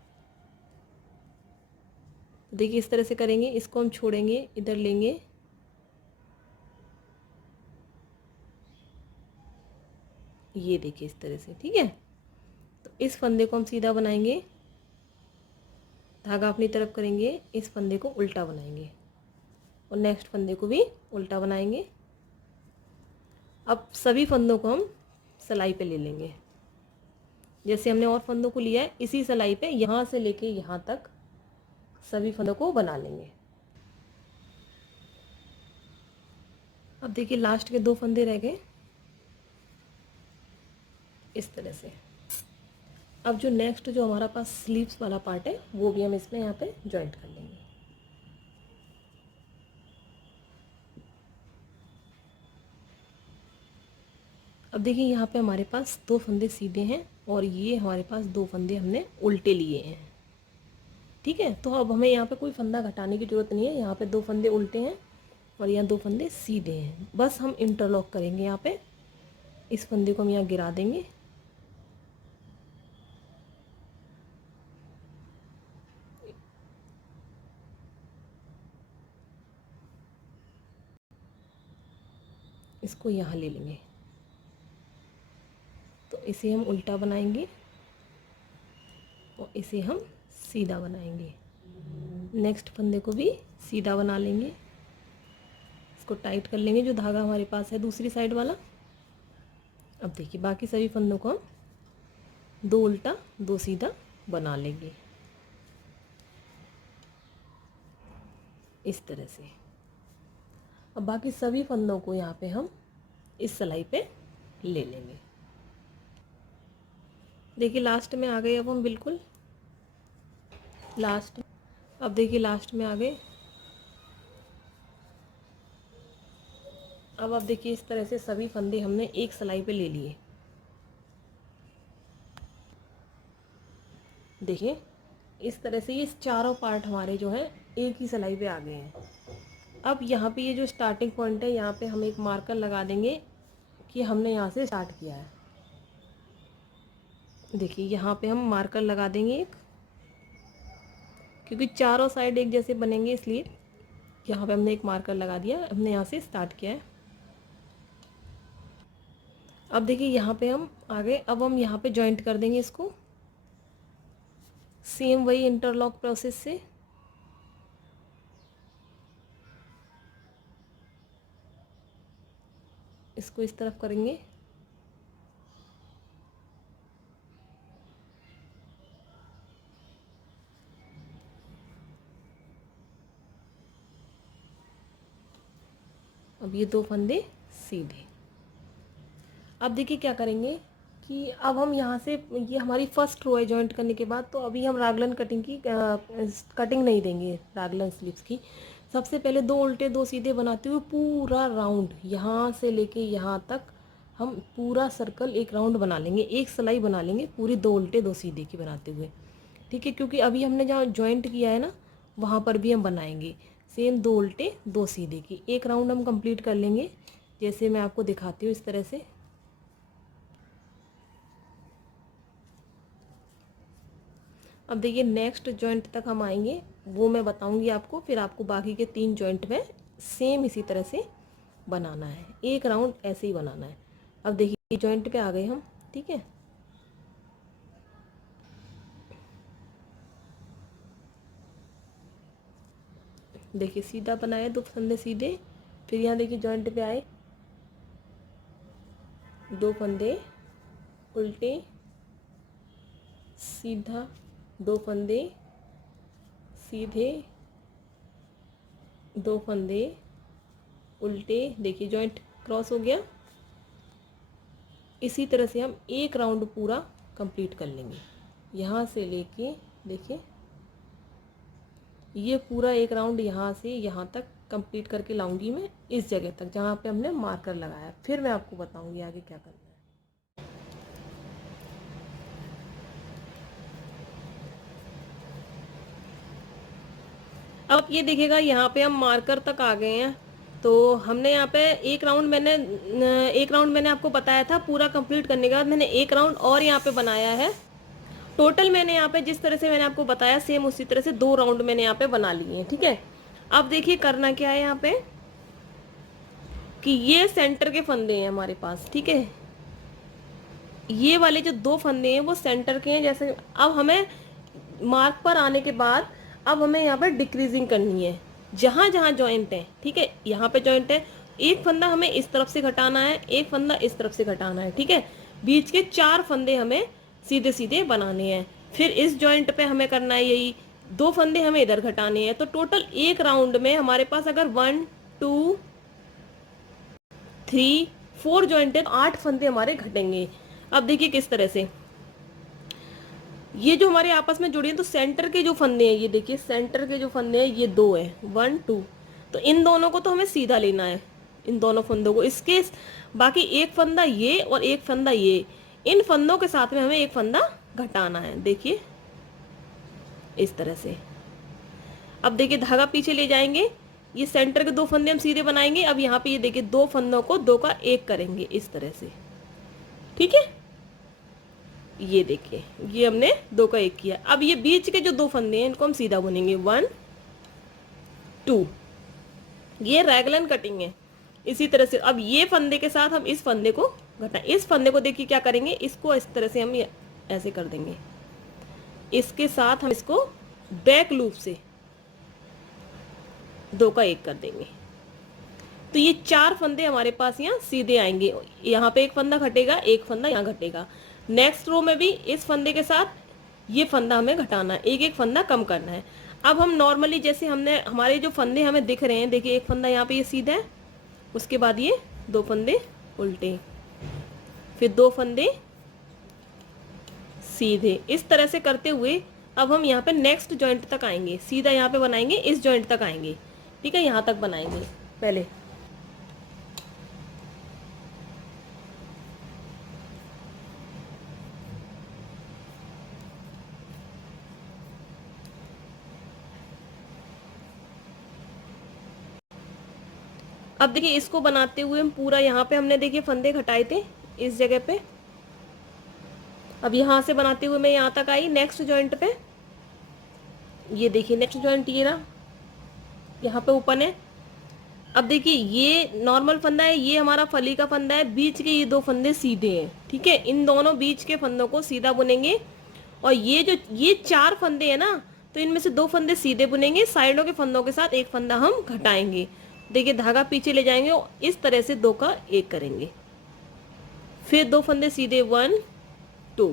देखिए इस तरह से करेंगे, इसको हम छोड़ेंगे, इधर लेंगे, ये देखिए इस तरह से, ठीक है। तो इस फंदे को हम सीधा बनाएंगे, धागा अपनी तरफ करेंगे, इस फंदे को उल्टा बनाएंगे और नेक्स्ट फंदे को भी उल्टा बनाएंगे। अब सभी फंदों को हम सिलाई पे ले लेंगे, जैसे हमने और फंदों को लिया है इसी सिलाई पे यहाँ से लेके यहाँ तक सभी फंदों को बना लेंगे। अब देखिए लास्ट के 2 फंदे रह गए इस तरह से। अब जो नेक्स्ट जो हमारा पास स्लीव्स वाला पार्ट है वो भी हम इसमें यहाँ पे जॉइंट कर लेंगे। अब देखिए यहाँ पे हमारे पास 2 फंदे सीधे हैं और ये हमारे पास 2 फंदे हमने उल्टे लिए हैं, ठीक है। तो अब हमें यहाँ पे कोई फंदा घटाने की ज़रूरत नहीं है। यहाँ पे 2 फंदे उल्टे हैं और यहाँ 2 फंदे सीधे हैं, बस हम इंटरलॉक करेंगे। यहाँ पे इस फंदे को हम यहाँ गिरा देंगे, इसको यहाँ ले लेंगे, तो इसे हम उल्टा बनाएंगे और इसे हम सीधा बनाएंगे। नेक्स्ट फंदे को भी सीधा बना लेंगे, इसको टाइट कर लेंगे जो धागा हमारे पास है दूसरी साइड वाला। अब देखिए बाकी सभी फंदों को हम 2 उल्टा 2 सीधा बना लेंगे इस तरह से। अब बाकी सभी फंदों को यहाँ पे हम इस सिलाई पे ले लेंगे। देखिए लास्ट में आ गए, अब हम बिल्कुल लास्ट, अब देखिए लास्ट में आ गए। अब आप देखिए इस तरह से सभी फंदे हमने एक सिलाई पे ले लिए। देखिए इस तरह से ये चारों पार्ट हमारे जो है एक ही सिलाई पे आ गए हैं। अब यहाँ पे ये जो स्टार्टिंग पॉइंट है यहाँ पे हम एक मार्कर लगा देंगे कि हमने यहाँ से स्टार्ट किया है। देखिए यहाँ पे हम मार्कर लगा देंगे एक, क्योंकि चारों साइड एक जैसे बनेंगे इसलिए यहाँ पे हमने एक मार्कर लगा दिया, हमने यहाँ से स्टार्ट किया है। अब देखिए यहाँ पे हम आ गए, अब हम यहाँ पे जॉइंट कर देंगे इसको सेम वही इंटरलॉक प्रोसेस से। इसको इस तरफ करेंगे, अब ये 2 फंदे सीधे। अब देखिए क्या करेंगे कि अब हम यहाँ से, ये हमारी फर्स्ट रो है जॉइंट करने के बाद, तो अभी हम रागलन कटिंग की कटिंग नहीं देंगे रागलन स्लीव्स की। सबसे पहले 2 उल्टे 2 सीधे बनाते हुए पूरा राउंड यहाँ से लेके यहाँ तक हम पूरा सर्कल एक राउंड बना लेंगे, एक सिलाई बना लेंगे पूरी 2 उल्टे 2 सीधे की बनाते हुए, ठीक है, क्योंकि अभी हमने जहाँ जॉइंट किया है ना वहाँ पर भी हम बनाएंगे सेम 2 उल्टे 2 सीधे की। एक राउंड हम कंप्लीट कर लेंगे जैसे मैं आपको दिखाती हूँ इस तरह से। अब देखिए नेक्स्ट जॉइंट तक हम आएंगे, वो मैं बताऊंगी आपको, फिर आपको बाकी के 3 जॉइंट में सेम इसी तरह से बनाना है, एक राउंड ऐसे ही बनाना है। अब देखिए जॉइंट पे आ गए हम, ठीक है। देखिए सीधा बनाया 2 फंदे सीधे, फिर यहाँ देखिए जॉइंट पे आए 2 फंदे उल्टे सीधा, 2 फंदे सीधे, 2 फंदे उल्टे। देखिए जॉइंट क्रॉस हो गया। इसी तरह से हम एक राउंड पूरा कंप्लीट कर लेंगे, यहाँ से लेके देखिए ये पूरा एक राउंड यहाँ से यहाँ तक कंप्लीट करके लाऊंगी मैं इस जगह तक जहाँ पे हमने मार्कर लगाया, फिर मैं आपको बताऊंगी आगे क्या करना है। अब ये देखिएगा यहाँ पे हम मार्कर तक आ गए हैं, तो हमने यहाँ पे एक राउंड मैंने आपको बताया था पूरा कंप्लीट करने के बाद मैंने एक राउंड और यहाँ पे बनाया है। टोटल मैंने यहाँ पे जिस तरह से मैंने आपको बताया सेम उसी तरह से 2 राउंड मैंने यहाँ पे बना लिए हैं, ठीक है। अब देखिए करना क्या है यहाँ पे कि ये सेंटर के फंदे हैं हमारे पास, ठीक है। ये वाले जो 2 फंदे हैं वो सेंटर के हैं। जैसे अब हमें मार्क पर आने के बाद अब हमें यहाँ पर डिक्रीजिंग करनी है जहां जहां जॉइंट है, ठीक है। यहाँ पे जॉइंट है, एक फंदा हमें इस तरफ से घटाना है, एक फंदा इस तरफ से घटाना है, ठीक है। बीच के 4 फंदे हमें सीधे सीधे बनाने हैं। फिर इस जॉइंट पे हमें करना है यही, 2 फंदे हमें इधर घटाने हैं। तो टोटल एक राउंड में हमारे पास अगर 1 2 3 4 जॉइंट है तो 8 फंदे हमारे घटेंगे। अब देखिए किस तरह से ये जो हमारे आपस में जुड़ी है, तो सेंटर के जो फंदे हैं ये देखिए सेंटर के जो फंदे हैं ये 2 हैं 1 2, तो इन दोनों को तो हमें सीधा लेना है, इन दोनों फंदों को। इसके बाकी एक फंदा ये और एक फंदा ये, इन फंदों के साथ में हमें एक फंदा घटाना है, देखिए इस तरह से। अब देखिए धागा पीछे ले जाएंगे, ये सेंटर के 2 फंदे हम सीधे बनाएंगे। अब यहाँ पे ये देखिए 2 फंदों को 2 का 1 करेंगे इस तरह से, ठीक है। ये देखिए ये हमने 2 का 1 किया। अब ये बीच के जो 2 फंदे हैं इनको हम सीधा बुनेंगे 1 2, ये रैगलन कटिंग है इसी तरह से। अब ये फंदे के साथ हम इस फंदे को घटाएं, इस फंदे को देखिए क्या करेंगे, इसको इस तरह से हम ये ऐसे कर देंगे, इसके साथ हम इसको बैक लूप से 2 का 1 कर देंगे। तो ये 4 फंदे हमारे पास यहाँ सीधे आएंगे, यहाँ पे एक फंदा घटेगा, एक फंदा यहाँ घटेगा। नेक्स्ट रो में भी इस फंदे के साथ ये फंदा हमें घटाना है, एक एक फंदा कम करना है। अब हम नॉर्मली जैसे हमने हमारे जो फंदे हमें दिख रहे हैं, देखिए एक फंदा यहाँ पे ये सीधा है, उसके बाद ये 2 फंदे उल्टे, फिर 2 फंदे सीधे, इस तरह से करते हुए अब हम यहाँ पे नेक्स्ट जॉइंट तक आएंगे, सीधा यहाँ पे बनाएंगे, इस जॉइंट तक आएंगे, ठीक है। यहाँ तक बनाएंगे पहले। अब देखिए इसको बनाते हुए हम पूरा यहाँ पे हमने देखिए फंदे घटाए थे इस जगह पे। अब यहाँ से बनाते हुए मैं यहाँ तक आई नेक्स्ट जॉइंट पे, ये देखिए नेक्स्ट जॉइंट ये रहा, यहाँ पे ओपन है। अब देखिए ये नॉर्मल फंदा है, ये हमारा फली का फंदा है, बीच के ये 2 फंदे सीधे हैं, ठीक है। इन दोनों बीच के फंदों को सीधा बुनेंगे, और ये 4 फंदे हैं ना, तो इनमें से 2 फंदे सीधे बुनेंगे, साइडों के फंदों के साथ एक फंदा हम घटाएंगे। देखिए धागा पीछे ले जाएंगे और इस तरह से 2 का 1 करेंगे, फिर 2 फंदे सीधे 1 2,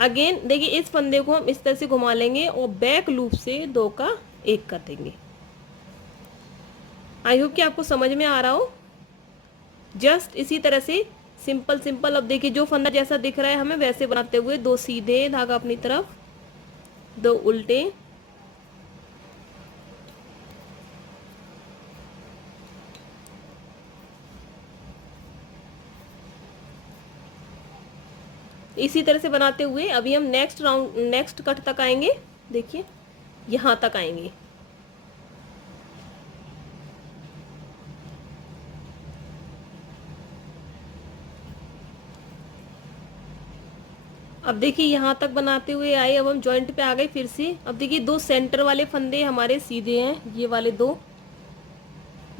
अगेन देखिए इस फंदे को हम इस तरह से घुमा लेंगे और बैक लूप से 2 का 1 कर देंगे। आई होप कि आपको समझ में आ रहा हो। जस्ट इसी तरह से सिंपल सिंपल। अब देखिए जो फंदा जैसा दिख रहा है हमें वैसे बनाते हुए 2 सीधे धागा अपनी तरफ, 2 उल्टे, इसी तरह से बनाते हुए अभी हम नेक्स्ट कट तक आएंगे। देखिए यहाँ तक आएंगे। अब देखिए यहाँ तक बनाते हुए आए, अब हम जॉइंट पे आ गए फिर से। अब देखिए दो सेंटर वाले फंदे हमारे सीधे हैं, ये वाले दो,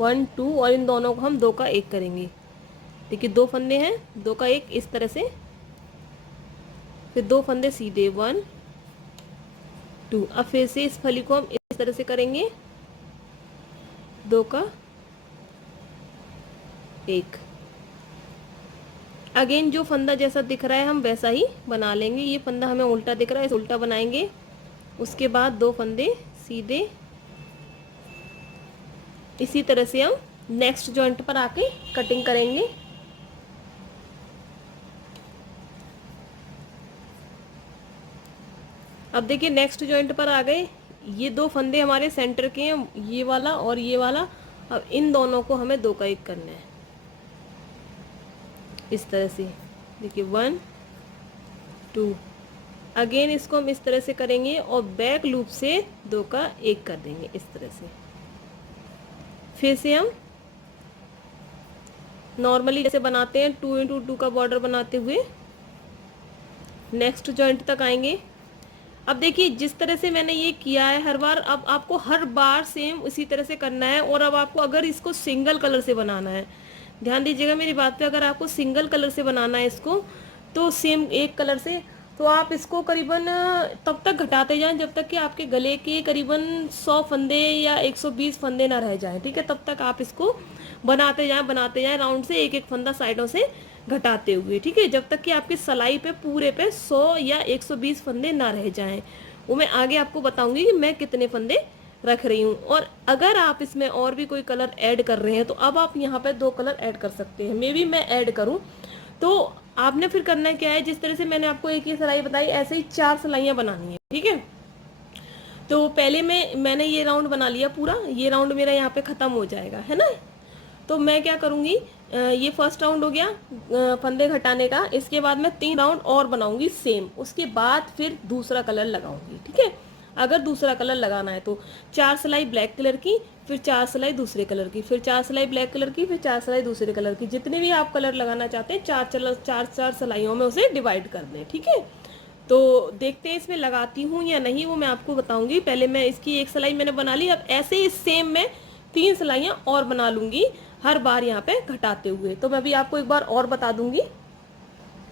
1 2, और इन दोनों को हम 2 का 1 करेंगे। देखिए दो फंदे हैं, 2 का 1 इस तरह से, फिर दो फंदे सीधे 1 2। अब फिर से इस फली को हम इस तरह से करेंगे, 2 का 1। अगेन जो फंदा जैसा दिख रहा है हम वैसा ही बना लेंगे। ये फंदा हमें उल्टा दिख रहा है, इस उल्टा बनाएंगे। उसके बाद दो फंदे सीधे, इसी तरह से हम नेक्स्ट जॉइंट पर आके कटिंग करेंगे। अब देखिए नेक्स्ट जॉइंट पर आ गए। ये दो फंदे हमारे सेंटर के हैं, ये वाला और ये वाला। अब इन दोनों को हमें 2 का 1 करना है इस तरह से। देखिए 1 2। अगेन इसको हम इस तरह से करेंगे और बैक लूप से 2 का 1 कर देंगे इस तरह से। फिर से हम नॉर्मली जैसे बनाते हैं 2 इंटू 2 का बॉर्डर बनाते हुए नेक्स्ट जॉइंट तक आएंगे। अब देखिए जिस तरह से मैंने ये किया है हर बार, अब आपको हर बार सेम उसी तरह से करना है। और अब आपको अगर इसको सिंगल कलर से बनाना है, ध्यान दीजिएगा मेरी बात पे, अगर आपको सिंगल कलर से बनाना है इसको, तो सेम एक कलर से, तो आप इसको करीबन तब तक घटाते जाएं जब तक कि आपके गले के करीबन 100 फंदे या 120 फंदे ना रह जाएं। ठीक है, तब तक आप इसको बनाते जाएं राउंड से, एक एक फंदा साइडों से घटाते हुए। ठीक है, जब तक कि आपकी सलाई पे पूरे पे 100 या 120 फंदे ना रह जाएं। वो मैं आगे आपको बताऊंगी कि मैं कितने फंदे रख रही हूँ। और अगर आप इसमें और भी कोई कलर ऐड कर रहे हैं तो अब आप यहाँ पे 2 कलर ऐड कर सकते हैं। मे बी मैं ऐड करूँ, तो आपने फिर करना क्या है, जिस तरह से मैंने आपको एक ही सिलाई बताई ऐसे ही 4 सिलाइयाँ बनानी है। ठीक है, तो पहले मैंने ये राउंड बना लिया पूरा, ये राउंड मेरा यहाँ पे खत्म हो जाएगा, है ना। तो मैं क्या करूँगी, ये फर्स्ट राउंड हो गया फंदे घटाने का। इसके बाद मैं 3 राउंड और बनाऊंगी सेम, उसके बाद फिर दूसरा कलर लगाऊंगी। ठीक है, अगर दूसरा कलर लगाना है तो 4 सिलाई ब्लैक कलर की, फिर 4 सिलाई दूसरे कलर की, फिर 4 सिलाई ब्लैक कलर की, फिर 4 सिलाई दूसरे कलर की। जितने भी आप कलर लगाना चाहते हैं 4 सिलाइयों में उसे डिवाइड कर दें। ठीक है, तो देखते हैं इसमें लगाती हूँ या नहीं, वो मैं आपको बताऊंगी। पहले मैं इसकी एक सिलाई मैंने बना ली, अब ऐसे ही सेम मैं 3 सिलाइयाँ और बना लूंगी हर बार यहाँ पे घटाते हुए। तो मैं अभी आपको एक बार और बता दूंगी।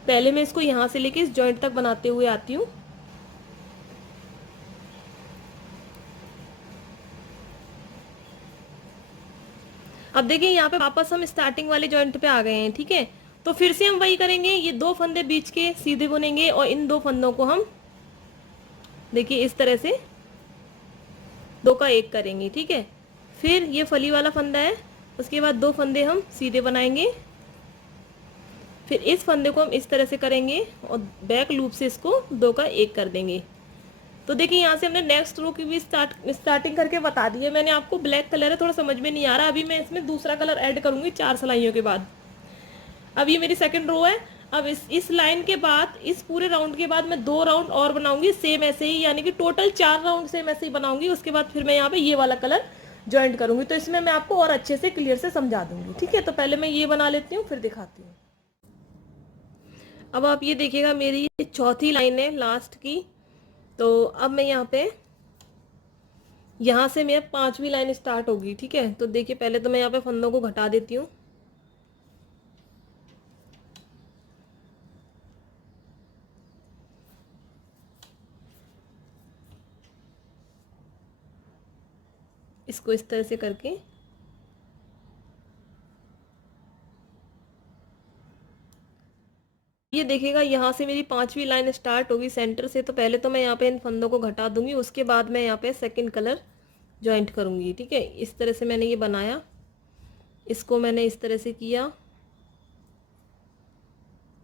पहले मैं इसको यहाँ से लेके इस जॉइंट तक बनाते हुए आती हूँ। अब देखिए यहाँ पे वापस हम स्टार्टिंग वाले जॉइंट पे आ गए हैं। ठीक है, तो फिर से हम वही करेंगे, ये 2 फंदे बीच के सीधे बुनेंगे और इन 2 फंदों को हम देखिए इस तरह से 2 का 1 करेंगे। ठीक है, फिर ये फली वाला फंदा है, उसके बाद 2 फंदे हम सीधे बनाएंगे, फिर इस फंदे को हम इस तरह से करेंगे और बैक लूप से इसको 2 का 1 कर देंगे। तो देखिए यहाँ से हमने नेक्स्ट रो की भी स्टार्टिंग करके बता दी है मैंने आपको। ब्लैक कलर है, थोड़ा समझ में नहीं आ रहा, अभी मैं इसमें दूसरा कलर ऐड करूंगी 4 सिलाइयों के बाद। अब ये मेरी सेकंड रो है। अब इस लाइन के बाद, इस पूरे राउंड के बाद मैं 2 राउंड और बनाऊंगी सेम ऐसे ही, यानी कि टोटल 4 राउंड सेम ऐसे ही बनाऊंगी। उसके बाद फिर मैं यहाँ पे ये वाला कलर ज्वाइंट करूंगी, तो इसमें मैं आपको और अच्छे से क्लियर से समझा दूंगी। ठीक है, तो पहले मैं ये बना लेती हूँ फिर दिखाती हूँ। अब आप ये देखिएगा मेरी चौथी लाइन है लास्ट की। तो अब मैं यहाँ से मेरा 5वीं लाइन स्टार्ट होगी। ठीक है, तो देखिए पहले तो मैं यहाँ पे फंदों को घटा देती हूँ। इसको इस तरह से करके ये देखिएगा यहाँ से मेरी 5वीं लाइन स्टार्ट होगी सेंटर से। तो पहले तो मैं यहाँ पे इन फंदों को घटा दूंगी, उसके बाद मैं यहाँ पे सेकंड कलर ज्वाइंट करूंगी। ठीक है, इस तरह से मैंने ये बनाया, इसको मैंने इस तरह से किया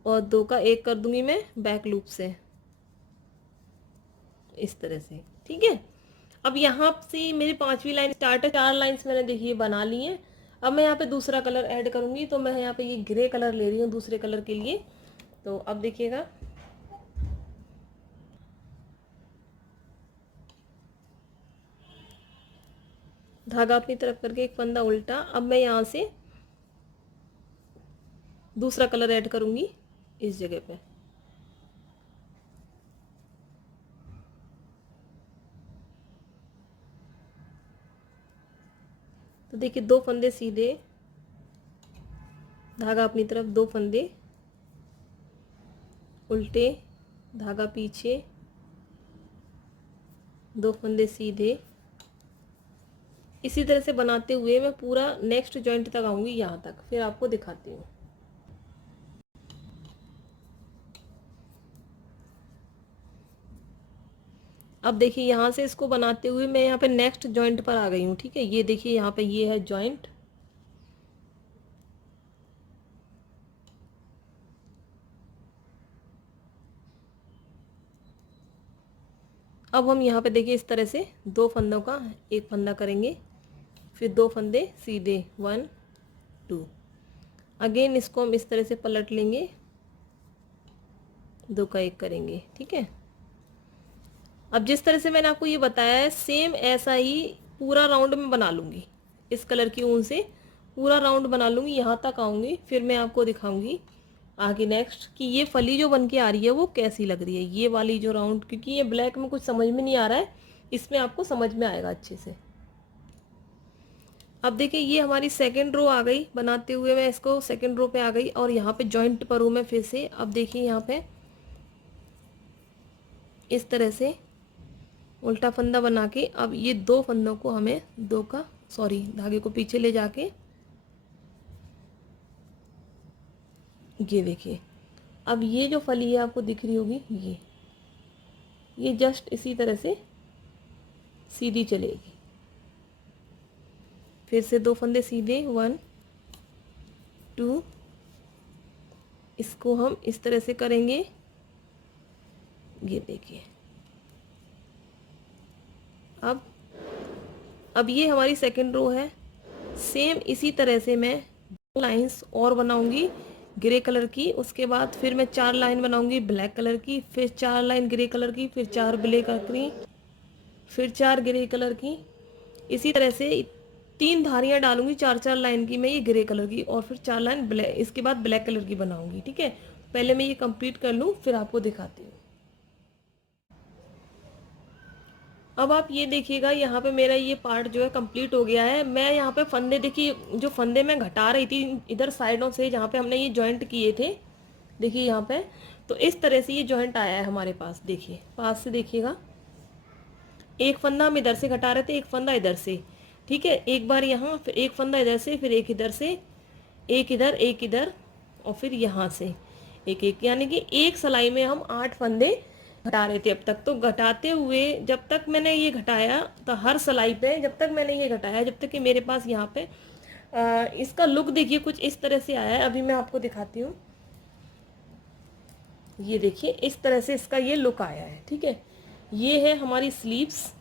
और 2 का 1 कर दूंगी मैं बैक लूप से इस तरह से। ठीक है, अब यहाँ से मेरी 5वीं लाइन स्टार्ट है, 4 लाइन्स मैंने देखिए बना ली हैं। अब मैं यहाँ पे दूसरा कलर ऐड करूंगी, तो मैं यहाँ पे ये ग्रे कलर ले रही हूँ दूसरे कलर के लिए। तो अब देखिएगा धागा अपनी तरफ करके एक फंदा उल्टा। अब मैं यहाँ से दूसरा कलर ऐड करूँगी इस जगह पे। तो देखिए 2 फंदे सीधे, धागा अपनी तरफ, 2 फंदे उल्टे, धागा पीछे, 2 फंदे सीधे। इसी तरह से बनाते हुए मैं पूरा नेक्स्ट जॉइंट तक आऊँगी, यहाँ तक, फिर आपको दिखाती हूँ। अब देखिए यहाँ से इसको बनाते हुए मैं यहाँ पे नेक्स्ट जॉइंट पर आ गई हूँ। ठीक है, ये देखिए यहाँ पे ये है जॉइंट। अब हम यहाँ पे देखिए इस तरह से 2 फंदों का एक फंदा करेंगे, फिर 2 फंदे सीधे, 1 2। अगेन इसको हम इस तरह से पलट लेंगे, 2 का एक करेंगे। ठीक है, अब जिस तरह से मैंने आपको ये बताया है सेम ऐसा ही पूरा राउंड में बना लूँगी। इस कलर की ऊन से पूरा राउंड बना लूँगी, यहाँ तक आऊँगी, फिर मैं आपको दिखाऊँगी आगे नेक्स्ट कि ये फली जो बन के आ रही है वो कैसी लग रही है, ये वाली जो राउंड। क्योंकि ये ब्लैक में कुछ समझ में नहीं आ रहा है, इसमें आपको समझ में आएगा अच्छे से। अब देखिए ये हमारी सेकेंड रो आ गई बनाते हुए, मैं इसको सेकेंड रो पे आ गई और यहाँ पे जॉइंट पर हूँ मैं फिर से। अब देखिए यहाँ पे इस तरह से उल्टा फंदा बना के, अब ये 2 फंदों को हमें धागे को पीछे ले जाके, ये देखिए अब ये जो फली है आपको दिख रही होगी, ये जस्ट इसी तरह से सीधी चलेगी। फिर से 2 फंदे सीधे, 1 2। इसको हम इस तरह से करेंगे, ये देखिए। अब ये हमारी सेकेंड रो है। सेम इसी तरह से मैं 2 लाइंस और बनाऊंगी ग्रे कलर की, उसके बाद फिर मैं 4 लाइन बनाऊंगी ब्लैक कलर की, फिर 4 लाइन ग्रे कलर की, फिर 4 ब्लैक कलर की, फिर 4 ग्रे कलर की। इसी तरह से 3 धारियां डालूंगी 4-4 लाइन की मैं ये ग्रे कलर की, और फिर 4 लाइन ब्लैक, इसके बाद ब्लैक कलर की बनाऊंगी। ठीक है, पहले मैं ये कंप्लीट कर लूँ फिर आपको दिखाती हूँ। अब आप ये देखिएगा यहाँ पे मेरा ये पार्ट जो है कंप्लीट हो गया है। मैं यहाँ पे फंदे, देखिए जो फंदे मैं घटा रही थी इधर साइडों से जहाँ पे हमने ये जॉइंट किए थे, देखिए यहाँ पे, तो इस तरह से ये जॉइंट आया है हमारे पास। देखिए पास से देखिएगा, एक फंदा हम इधर से घटा रहे थे, एक फंदा इधर से। ठीक है, एक बार यहाँ, फिर एक फंदा इधर से, फिर एक इधर से, एक इधर और फिर यहाँ से एक एक, यानी कि एक सिलाई में हम 8 फंदे घटा रहे थे अब तक। तो घटाते हुए जब तक मैंने ये घटाया, तो हर सिलाई पे जब तक मैंने ये घटाया, जब तक कि मेरे पास यहाँ पे इसका लुक देखिए कुछ इस तरह से आया है। अभी मैं आपको दिखाती हूँ, ये देखिए इस तरह से इसका ये लुक आया है। ठीक है, ये है हमारी स्लीव्स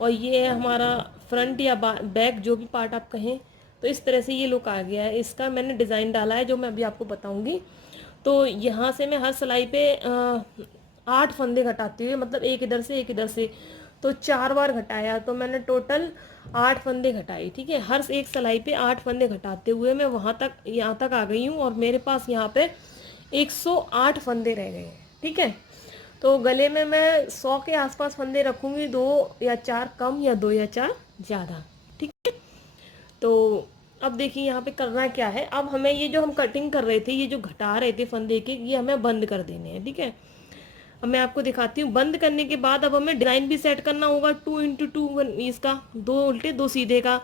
और ये है हमारा फ्रंट या बैक, जो भी पार्ट आप कहें। तो इस तरह से ये लुक आ गया है। इसका मैंने डिज़ाइन डाला है जो मैं अभी आपको बताऊंगी। तो यहाँ से मैं हर सिलाई पे 8 फंदे घटाती हुई, मतलब एक इधर से एक इधर से, तो 4 बार घटाया, तो मैंने टोटल 8 फंदे घटाए। ठीक है, हर एक सिलाई पे 8 फंदे घटाते हुए मैं वहाँ तक, यहाँ तक आ गई हूँ और मेरे पास यहाँ पे 108 फंदे रह गए हैं। ठीक है, तो गले में मैं 100 के आसपास फंदे रखूँगी, 2 या 4 कम या 2 या 4 ज़्यादा। ठीक है, तो अब देखिए यहाँ पे करना क्या है। अब हमें ये जो हम कटिंग कर रहे थे, ये जो घटा रहे थे फंदे के, ये हमें बंद कर देने हैं। ठीक है, अब मैं आपको दिखाती हूँ। बंद करने के बाद अब हमें डिज़ाइन भी सेट करना होगा 2x2 इसका, 2 उल्टे 2 सीधे का।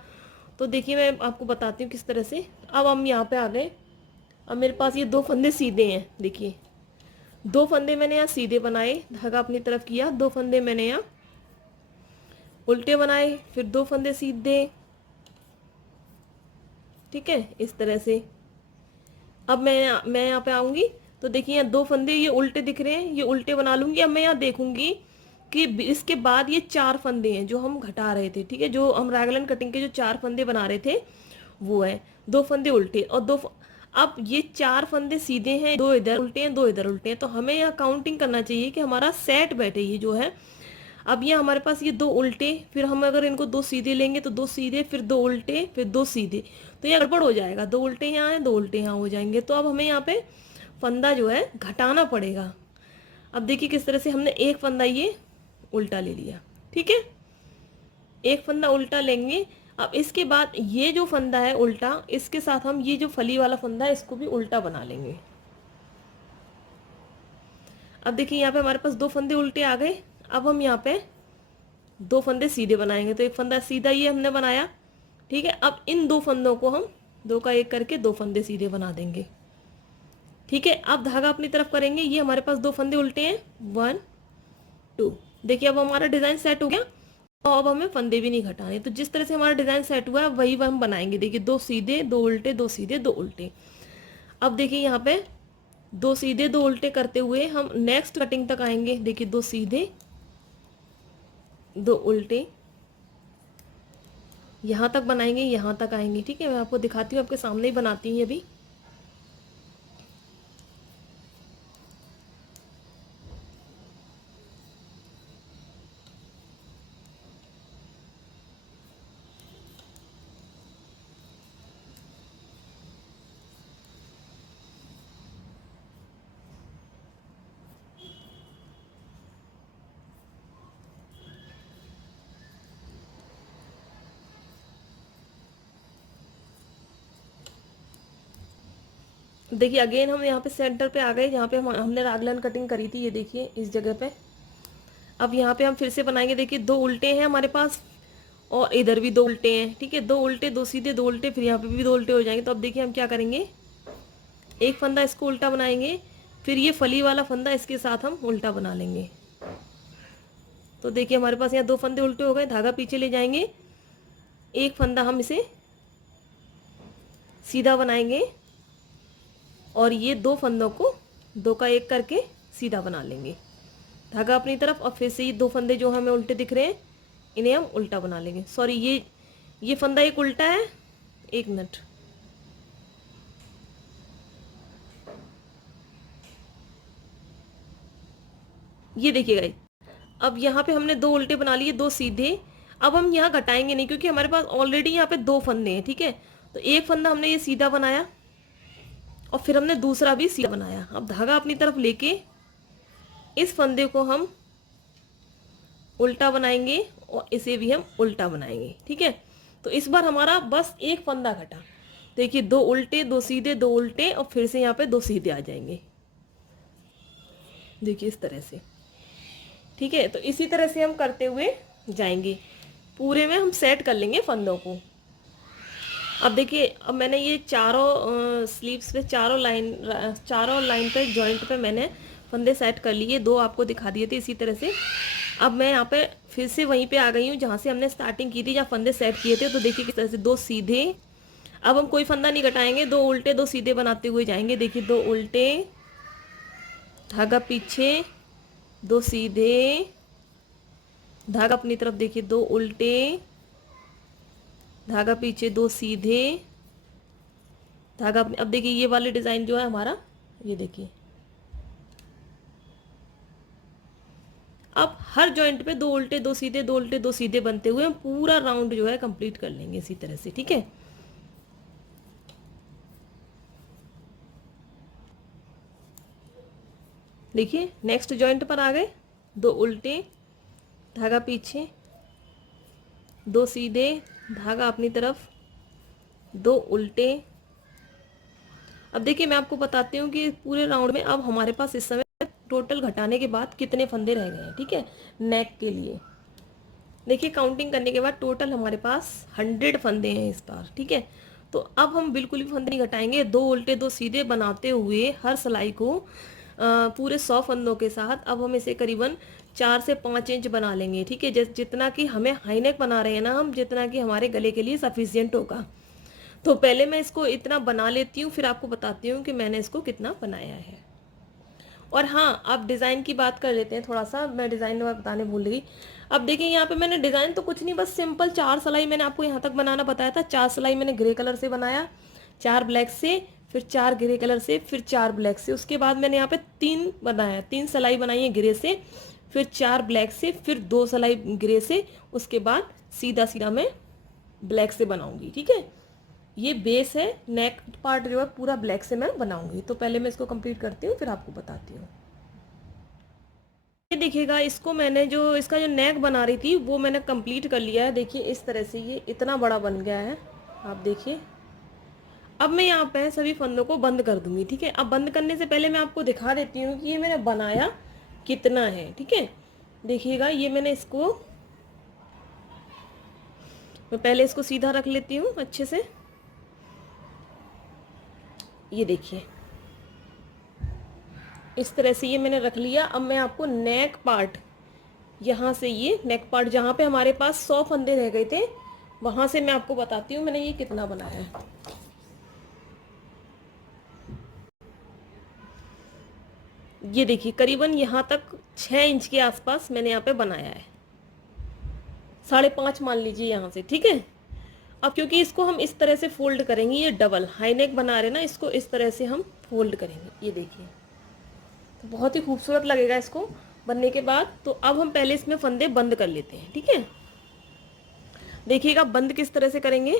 तो देखिए मैं आपको बताती हूँ किस तरह से। अब हम यहाँ पे आ गए। अब मेरे पास ये 2 फंदे सीधे हैं, देखिए 2 फंदे मैंने यहाँ सीधे बनाए, धागा अपनी तरफ किया, 2 फंदे मैंने यहाँ उल्टे बनाए, फिर 2 फंदे सीधे। ठीक है, इस तरह से। अब मैं यहाँ पे आऊँगी, तो देखिए यहाँ 2 फंदे ये उल्टे दिख रहे हैं, ये उल्टे बना लूँगी। अब मैं यहाँ देखूँगी कि इसके बाद ये 4 फंदे हैं जो हम घटा रहे थे। ठीक है, जो हम रैगलन कटिंग के जो 4 फंदे बना रहे थे वो है 2 फंदे उल्टे और अब ये 4 फंदे सीधे हैं, 2 इधर उल्टे हैं, 2 इधर उल्टे हैं। तो हमें यहाँ काउंटिंग करना चाहिए कि हमारा सेट बैठे, ये जो है अब ये हमारे पास ये 2 उल्टे, फिर हम अगर इनको 2 सीधे लेंगे तो 2 सीधे, फिर 2 उल्टे, फिर 2 सीधे, तो ये गड़बड़ हो जाएगा। 2 उल्टे यहाँ हैं, 2 उल्टे यहाँ हो जाएंगे। तो अब हमें यहाँ पे फंदा जो है घटाना पड़ेगा। अब देखिए किस तरह से हमने एक फंदा ये उल्टा ले लिया, ठीक है, एक फंदा उल्टा लेंगे। अब इसके बाद ये जो फंदा है उल्टा, इसके साथ हम ये जो फली वाला फंदा है इसको भी उल्टा बना लेंगे। अब देखिए यहाँ पे हमारे पास 2 फंदे उल्टे आ गए। अब हम यहाँ पे 2 फंदे सीधे बनाएंगे। तो एक फंदा सीधा ये हमने बनाया, ठीक है। अब इन 2 फंदों को हम 2 का 1 करके 2 फंदे सीधे बना देंगे, ठीक है। अब धागा अपनी तरफ करेंगे। ये हमारे पास 2 फंदे उल्टे हैं, 1 2। देखिए अब हमारा डिज़ाइन सेट हो गया और अब हमें फंदे भी नहीं घटाने। तो जिस तरह से हमारा डिज़ाइन सेट हुआ है वही हम बनाएंगे। देखिए 2 सीधे 2 उल्टे, 2 सीधे 2 उल्टे। अब देखिए यहाँ पे 2 सीधे 2 उल्टे करते हुए हम नेक्स्ट कटिंग तक आएंगे। देखिए 2 सीधे 2 उल्टे यहाँ तक बनाएंगे, यहाँ तक आएंगे, ठीक है। मैं आपको दिखाती हूँ, आपके सामने ही बनाती हूँ ये भी। देखिए अगेन हम यहाँ पे सेंटर पे आ गए, जहाँ पे हमने रागलन कटिंग करी थी। ये देखिए इस जगह पे। अब यहाँ पे हम फिर से बनाएंगे। देखिए 2 उल्टे हैं हमारे पास और इधर भी 2 उल्टे हैं, ठीक है। 2 उल्टे 2 सीधे 2 उल्टे, फिर यहाँ पे भी 2 उल्टे हो जाएंगे। तो अब देखिए हम क्या करेंगे, एक फंदा इसको उल्टा बनाएंगे, फिर ये फली वाला फंदा इसके साथ हम उल्टा बना लेंगे। तो देखिए हमारे पास यहाँ 2 फंदे उल्टे हो गए। धागा पीछे ले जाएंगे, एक फंदा हम इसे सीधा बनाएंगे और ये 2 फंदों को 2 का 1 करके सीधा बना लेंगे। धागा अपनी तरफ और फिर से ये 2 फंदे जो हमें उल्टे दिख रहे हैं इन्हें हम उल्टा बना लेंगे। सॉरी ये फंदा एक उल्टा है, 1 मिनट। ये देखिएगा, अब यहाँ पे हमने 2 उल्टे बना लिए, 2 सीधे। अब हम यहाँ घटाएंगे नहीं क्योंकि हमारे पास ऑलरेडी यहाँ पे 2 फंदे हैं, ठीक है। तो एक फंदा हमने ये सीधा बनाया और फिर हमने दूसरा भी सीधा बनाया। अब धागा अपनी तरफ लेके इस फंदे को हम उल्टा बनाएंगे और इसे भी हम उल्टा बनाएंगे, ठीक है। तो इस बार हमारा बस एक फंदा घटा। देखिए 2 उल्टे 2 सीधे 2 उल्टे और फिर से यहाँ पे 2 सीधे आ जाएंगे। देखिए इस तरह से, ठीक है। तो इसी तरह से हम करते हुए जाएंगे, पूरे में हम सेट कर लेंगे फंदों को। अब देखिए अब मैंने ये चारों स्लीव्स पे चारों लाइन पे जॉइंट पे मैंने फंदे सेट कर लिए। 2 आपको दिखा दिए थे इसी तरह से। अब मैं यहाँ पे फिर से वहीं पे आ गई हूँ जहाँ से हमने स्टार्टिंग की थी, जहाँ फंदे सेट किए थे। तो देखिए किस तरह से 2 सीधे, अब हम कोई फंदा नहीं घटाएंगे, 2 उल्टे 2 सीधे बनाते हुए जाएंगे। देखिए 2 उल्टे, धागा पीछे, 2 सीधे, धागा अपनी तरफ, देखिए 2 उल्टे, धागा पीछे, 2 सीधे, धागा अपने। अब देखिए ये वाले डिज़ाइन जो है हमारा, ये देखिए अब हर जॉइंट पे 2 उल्टे 2 सीधे 2 उल्टे 2 सीधे बनते हुए हम पूरा राउंड जो है कंप्लीट कर लेंगे इसी तरह से, ठीक है। देखिए नेक्स्ट जॉइंट पर आ गए, 2 उल्टे, धागा पीछे, 2 सीधे, धागा अपनी तरफ, 2 उल्टे। अब देखिए मैं आपको बताती हूँ कि पूरे राउंड में अब हमारे पास इस समय टोटल घटाने के बाद कितने फंदे रह गए हैं, ठीक है, नेक के लिए। देखिए काउंटिंग करने के बाद टोटल हमारे पास 100 फंदे हैं इस बार, ठीक है। तो अब हम बिल्कुल भी फंदे नहीं घटाएंगे, 2 उल्टे 2 सीधे बनाते हुए हर सिलाई को पूरे 100 फंदों के साथ अब हम इसे करीबन 4 से 5 इंच बना लेंगे, ठीक है। जितना कि हमें हाई नेक बना रहे हैं ना हम, जितना कि हमारे गले के लिए सफिशियंट होगा। तो पहले मैं इसको इतना बना लेती हूँ, फिर आपको बताती हूँ कि मैंने इसको कितना बनाया है। और हाँ, अब डिज़ाइन की बात कर लेते हैं थोड़ा सा, मैं डिज़ाइन में बताने भूल गई। अब देखिए यहाँ पे मैंने डिज़ाइन तो कुछ नहीं, बस सिंपल 4 सिलाई मैंने आपको यहाँ तक बनाना बताया था। 4 सिलाई मैंने ग्रे कलर से बनाया, 4 ब्लैक से, फिर 4 ग्रे कलर से, फिर 4 ब्लैक से। उसके बाद मैंने यहाँ पे 3 बनाया, 3 सिलाई बनाई है ग्रे से, फिर 4 ब्लैक से, फिर 2 सिलाई ग्रे से, उसके बाद सीधा सीधा मैं ब्लैक से बनाऊंगी। ठीक है, ये बेस है, नेक पार्ट जो है पूरा ब्लैक से मैं बनाऊंगी। तो पहले मैं इसको कंप्लीट करती हूँ, फिर आपको बताती हूँ। ये देखिएगा, इसको मैंने जो इसका जो नेक बना रही थी वो मैंने कंप्लीट कर लिया है। देखिए इस तरह से ये इतना बड़ा बन गया है, आप देखिए। अब मैं यहाँ पे सभी फंदों को बंद कर दूंगी। ठीक है, अब बंद करने से पहले मैं आपको दिखा देती हूँ कि ये मैंने बनाया कितना है। ठीक है, देखिएगा ये मैंने इसको, मैं पहले इसको सीधा रख लेती हूँ अच्छे से। ये देखिए इस तरह से ये मैंने रख लिया। अब मैं आपको नेक पार्ट, यहाँ से ये नेक पार्ट जहाँ पे हमारे पास 100 फंदे रह गए थे, वहां से मैं आपको बताती हूँ मैंने ये कितना बनाया है। ये देखिए करीबन यहाँ तक 6 इंच के आसपास मैंने यहाँ पे बनाया है, 5.5 मान लीजिए यहाँ से। ठीक है, अब क्योंकि इसको हम इस तरह से फोल्ड करेंगे, ये डबल हाई नेक बना रहे ना, इसको इस तरह से हम फोल्ड करेंगे। ये देखिए तो बहुत ही खूबसूरत लगेगा इसको बनने के बाद। तो अब हम पहले इसमें फंदे बंद कर लेते हैं। ठीक है, देखिएगा बंद किस तरह से करेंगे।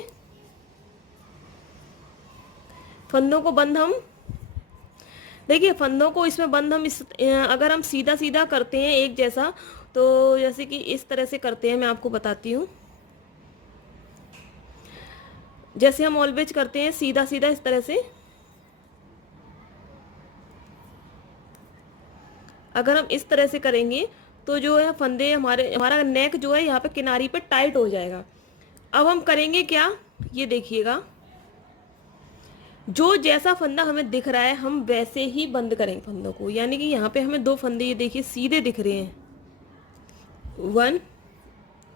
फंदों को बंद हम, देखिए फंदों को इसमें बंद हम अगर हम सीधा सीधा करते हैं एक जैसा, तो जैसे कि इस तरह से करते हैं, मैं आपको बताती हूँ। जैसे हम ऑलवेज करते हैं सीधा सीधा इस तरह से, अगर हम इस तरह से करेंगे तो जो है फंदे हमारा नेक जो है यहाँ पे किनारी पे टाइट हो जाएगा। अब हम करेंगे क्या, ये देखिएगा, जो जैसा फंदा हमें दिख रहा है हम वैसे ही बंद करेंगे फंदों को। यानी कि यहाँ पे हमें 2 फंदे ये देखिए सीधे दिख रहे हैं, 1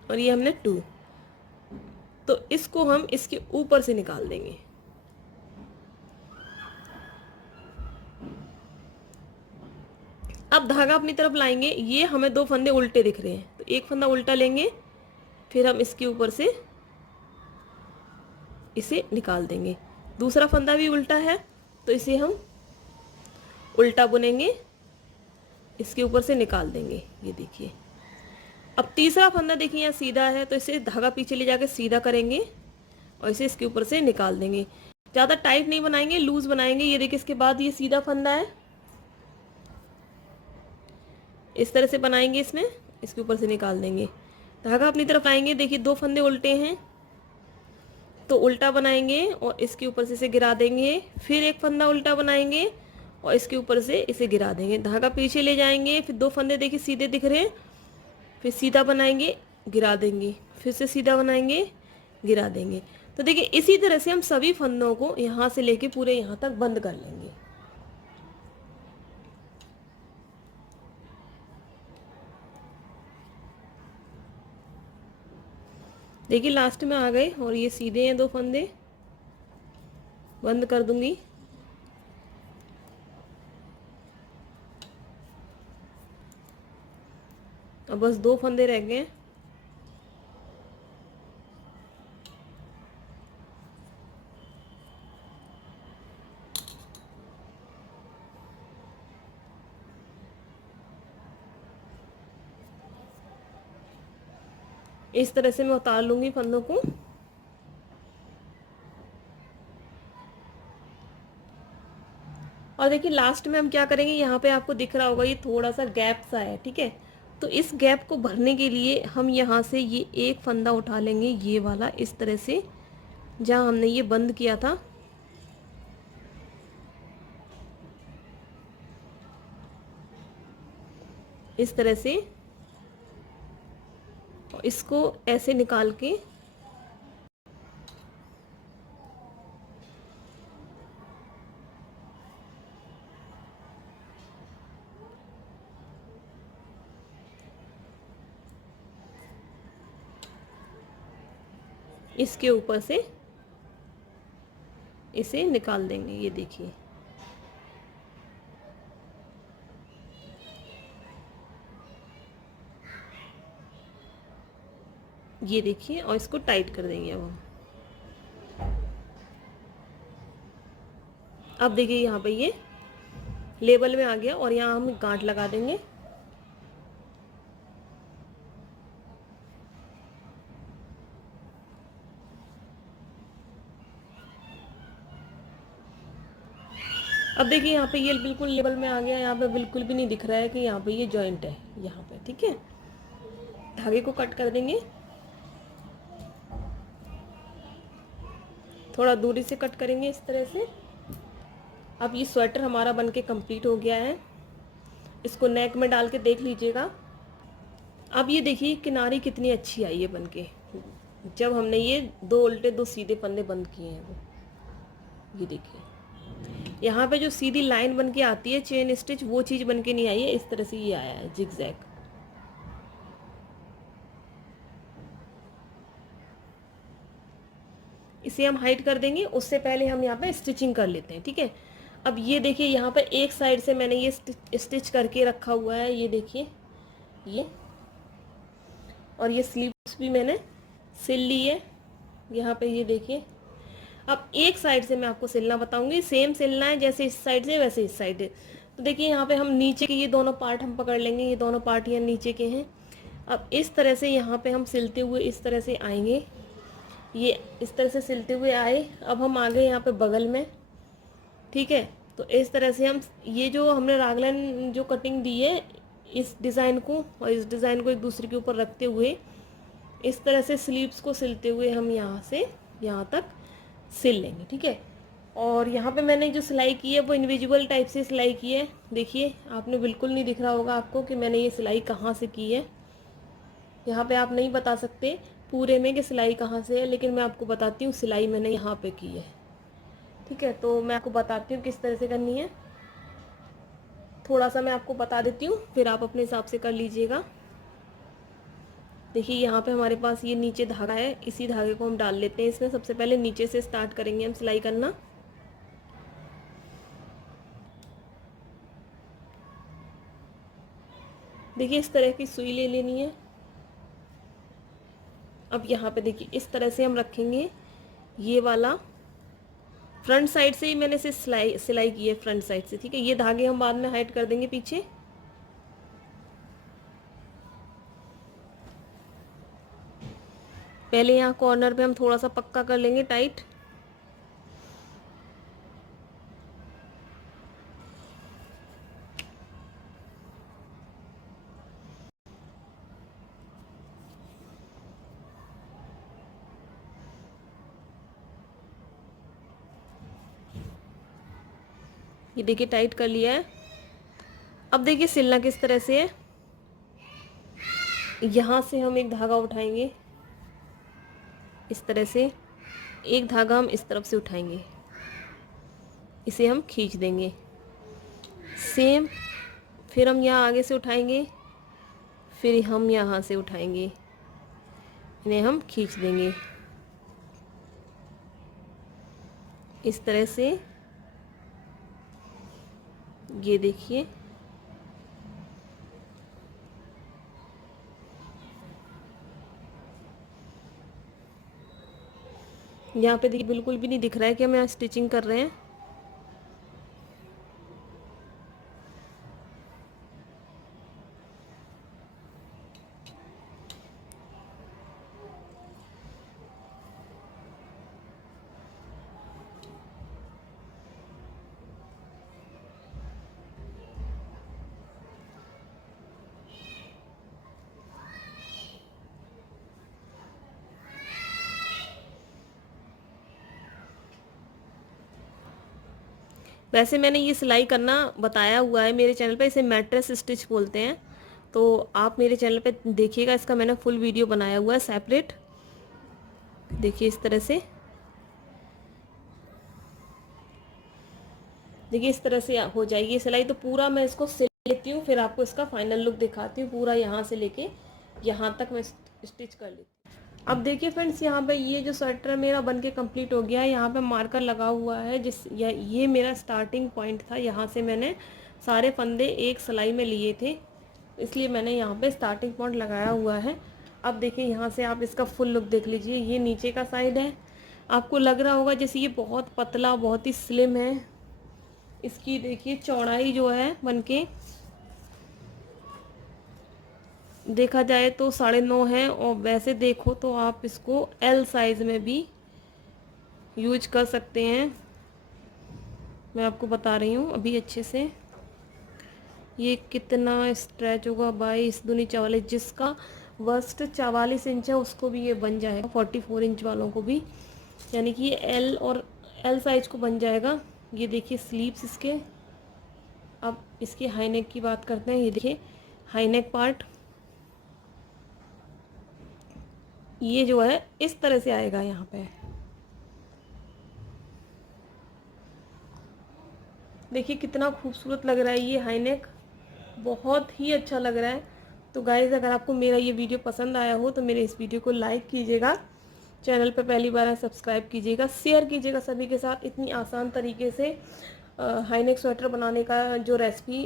और ये हमने 2, तो इसको हम इसके ऊपर से निकाल देंगे। अब धागा अपनी तरफ लाएंगे, ये हमें 2 फंदे उल्टे दिख रहे हैं, तो एक फंदा उल्टा लेंगे, फिर हम इसके ऊपर से इसे निकाल देंगे। दूसरा फंदा भी उल्टा है तो इसे हम उल्टा बुनेंगे, इसके ऊपर से निकाल देंगे। ये देखिए, अब तीसरा फंदा देखिए यहाँ सीधा है, तो इसे धागा पीछे ले जाके सीधा करेंगे और इसे इसके ऊपर से निकाल देंगे। ज़्यादा टाइट नहीं बनाएंगे, लूज बनाएंगे। ये देखिए इसके बाद ये सीधा फंदा है, इस तरह से बनाएंगे, इसमें इसके ऊपर से निकाल देंगे। धागा अपनी तरफ लाएंगे, देखिए 2 फंदे उल्टे हैं तो उल्टा बनाएंगे और इसके ऊपर से इसे गिरा देंगे। फिर एक फंदा उल्टा बनाएंगे और इसके ऊपर से इसे गिरा देंगे। धागा पीछे ले जाएंगे, फिर 2 फंदे देखिए सीधे दिख रहे हैं, फिर सीधा बनाएंगे, गिरा देंगे, फिर से सीधा बनाएंगे, गिरा देंगे। तो देखिए इसी तरह से हम सभी फंदों को यहाँ से लेके पूरे यहाँ तक बंद कर लेंगे। देखिए लास्ट में आ गए और ये सीधे हैं 2 फंदे, बंद कर दूंगी। अब बस 2 फंदे रह गए हैं। इस तरह से मैं उतार लूंगी फंदों को। और देखिए लास्ट में हम क्या करेंगे, यहाँ पे आपको दिख रहा होगा ये थोड़ा सा गैप सा है। ठीक है, तो इस गैप को भरने के लिए हम यहाँ से ये एक फंदा उठा लेंगे, ये वाला, इस तरह से जहाँ हमने ये बंद किया था, इस तरह से इसको ऐसे निकाल के इसके ऊपर से इसे निकाल देंगे। ये देखिए, ये देखिए, और इसको टाइट कर देंगे। अब देखिए यहाँ पे ये लेवल में आ गया और यहाँ हम गांठ लगा देंगे। अब देखिए यहाँ पे ये बिल्कुल लेवल में आ गया, यहाँ पे बिल्कुल भी नहीं दिख रहा है कि यहाँ पे ये जॉइंट है यहाँ पे। ठीक है, धागे को कट कर देंगे, थोड़ा दूरी से कट करेंगे इस तरह से। अब ये स्वेटर हमारा बनके कंप्लीट हो गया है, इसको नेक में डाल के देख लीजिएगा। अब ये देखिए किनारी कितनी अच्छी आई है बनके, जब हमने ये 2 उल्टे 2 सीधे फंदे बंद किए हैं। वो ये देखिए यहाँ पे जो सीधी लाइन बन के आती है चेन स्टिच, वो चीज़ बन के नहीं आई है, इस तरह से ये आया है जिगजैग। इसे हम हाइड कर देंगे, उससे पहले हम यहाँ पे स्टिचिंग कर लेते हैं। ठीक है, अब ये देखिए यहाँ पर एक साइड से मैंने ये स्टिच करके रखा हुआ है, ये देखिए ये, और ये स्लीव्स भी मैंने सिल ली है यहाँ पे, ये देखिए। अब एक साइड से मैं आपको सिलना बताऊंगी, सेम सिलना है जैसे इस साइड से वैसे इस साइड है। तो देखिए यहाँ पे हम नीचे के ये दोनों पार्ट हम पकड़ लेंगे, ये दोनों पार्ट यहाँ नीचे के हैं। अब इस तरह से यहाँ पे हम सिलते हुए इस तरह से आएंगे, ये इस तरह से सिलते हुए आए। अब हम आ गए यहाँ पे बगल में। ठीक है, तो इस तरह से हम ये जो हमने रागलन जो कटिंग दी है, इस डिज़ाइन को और इस डिज़ाइन को एक दूसरे के ऊपर रखते हुए इस तरह से स्लीव्स को सिलते हुए हम यहाँ से यहाँ तक सिल लेंगे। ठीक है, और यहाँ पे मैंने जो सिलाई की है वो इनविजिबल टाइप से सिलाई की है। देखिए आपने बिल्कुल नहीं दिख रहा होगा आपको कि मैंने ये सिलाई कहाँ से की है। यहाँ पे आप नहीं बता सकते पूरे में कि सिलाई कहाँ से है, लेकिन मैं आपको बताती हूँ सिलाई मैंने यहाँ पे की है। ठीक है, तो मैं आपको बताती हूँ किस तरह से करनी है। थोड़ा सा मैं आपको बता देती हूँ, फिर आप अपने हिसाब से कर लीजिएगा। देखिए यहाँ पे हमारे पास ये नीचे धागा है, इसी धागे को हम डाल लेते हैं इसमें। सबसे पहले नीचे से स्टार्ट करेंगे हम सिलाई करना। देखिए इस तरह की सुई ले लेनी है। अब यहाँ पे देखिए इस तरह से हम रखेंगे, ये वाला फ्रंट साइड से ही मैंने इसे सिलाई की है, फ्रंट साइड से। ठीक है, ये धागे हम बाद में हाइड कर देंगे पीछे। पहले यहाँ कॉर्नर पे हम थोड़ा सा पक्का कर लेंगे टाइट। ये देखिए टाइट कर लिया है। अब देखिए सिलना किस तरह से है। यहाँ से हम एक धागा उठाएंगे इस तरह से, एक धागा हम इस तरफ से उठाएंगे, इसे हम खींच देंगे सेम। फिर हम यहाँ आगे से उठाएंगे, फिर हम यहाँ से उठाएंगे, इन्हें हम खींच देंगे इस तरह से। ये देखिए यहाँ पे देखिए बिल्कुल भी नहीं दिख रहा है कि हम यहाँ स्टिचिंग कर रहे हैं। वैसे मैंने ये सिलाई करना बताया हुआ है मेरे चैनल पे, इसे मैट्रेस स्टिच बोलते हैं। तो आप मेरे चैनल पे देखिएगा, इसका मैंने फुल वीडियो बनाया हुआ है सेपरेट। देखिए इस तरह से, देखिए इस तरह से हो जाएगी सिलाई। तो पूरा मैं इसको सिल लेती हूँ, फिर आपको इसका फाइनल लुक दिखाती हूँ। पूरा यहाँ से लेके यहाँ तक मैं स्टिच कर लेती हूँ। अब देखिए फ्रेंड्स, यहाँ पे ये जो स्वेटर मेरा बनके कंप्लीट हो गया है। यहाँ पे मार्कर लगा हुआ है, ये मेरा स्टार्टिंग पॉइंट था। यहाँ से मैंने सारे फंदे एक सिलाई में लिए थे, इसलिए मैंने यहाँ पे स्टार्टिंग पॉइंट लगाया हुआ है। अब देखिए यहाँ से आप इसका फुल लुक देख लीजिए। ये नीचे का साइड है, आपको लग रहा होगा जैसे ये बहुत पतला, बहुत ही स्लिम है। इसकी देखिए चौड़ाई जो है बनके देखा जाए तो 9.5 है, और वैसे देखो तो आप इसको एल साइज़ में भी यूज कर सकते हैं। मैं आपको बता रही हूँ अभी अच्छे से। ये कितना स्ट्रेच होगा, 22 दूनी 44, जिसका वर्स्ट 44 इंच है उसको भी ये बन जाएगा, 44 इंच वालों को भी, यानी कि ये एल और एल साइज को बन जाएगा। ये देखिए स्लीव्स इसके। अब इसके हाई नेक की बात करते हैं। ये देखिए हाई नेक पार्ट, ये जो है इस तरह से आएगा यहाँ पे। देखिए कितना खूबसूरत लग रहा है ये हाई नेक, बहुत ही अच्छा लग रहा है। तो गाइज़ अगर आपको मेरा ये वीडियो पसंद आया हो तो मेरे इस वीडियो को लाइक कीजिएगा, चैनल पे पहली बार है सब्सक्राइब कीजिएगा, शेयर कीजिएगा सभी के साथ। इतनी आसान तरीके से हाई नेक स्वेटर बनाने का जो रेसिपी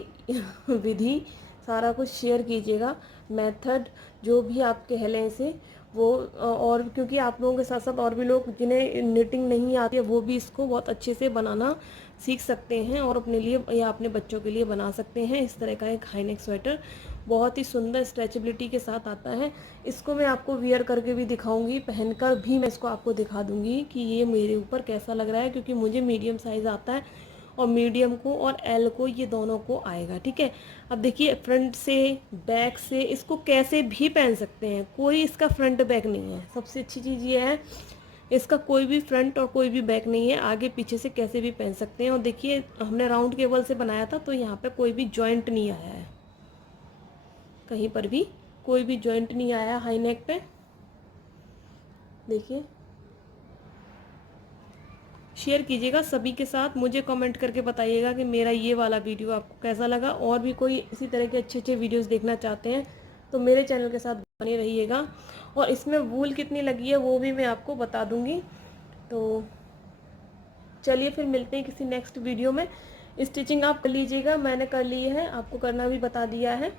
विधि सारा कुछ शेयर कीजिएगा, मेथड जो भी आप कह लें इसे वो। और क्योंकि आप लोगों के साथ साथ और भी लोग जिन्हें निटिंग नहीं आती है वो भी इसको बहुत अच्छे से बनाना सीख सकते हैं और अपने लिए या अपने बच्चों के लिए बना सकते हैं। इस तरह का एक हाई नेक स्वेटर बहुत ही सुंदर स्ट्रेचेबिलिटी के साथ आता है। इसको मैं आपको वियर करके भी दिखाऊंगी, पहनकर भी मैं इसको आपको दिखा दूंगी कि ये मेरे ऊपर कैसा लग रहा है, क्योंकि मुझे मीडियम साइज़ आता है और मीडियम को और एल को ये दोनों को आएगा। ठीक है, अब देखिए फ्रंट से बैक से इसको कैसे भी पहन सकते हैं, कोई इसका फ्रंट बैक नहीं है। सबसे अच्छी चीज़ ये है इसका कोई भी फ्रंट और कोई भी बैक नहीं है, आगे पीछे से कैसे भी पहन सकते हैं। और देखिए हमने राउंड केबल से बनाया था तो यहाँ पे कोई भी जॉइंट नहीं आया है, कहीं पर भी कोई भी जॉइंट नहीं आया हाई नेक पे। देखिए शेयर कीजिएगा सभी के साथ, मुझे कमेंट करके बताइएगा कि मेरा ये वाला वीडियो आपको कैसा लगा। और भी कोई इसी तरह के अच्छे अच्छे वीडियोस देखना चाहते हैं तो मेरे चैनल के साथ बने रहिएगा। और इसमें वूल कितनी लगी है वो भी मैं आपको बता दूंगी। तो चलिए फिर मिलते हैं किसी नेक्स्ट वीडियो में। स्टिचिंग आप कर लीजिएगा, मैंने कर ली है, आपको करना भी बता दिया है।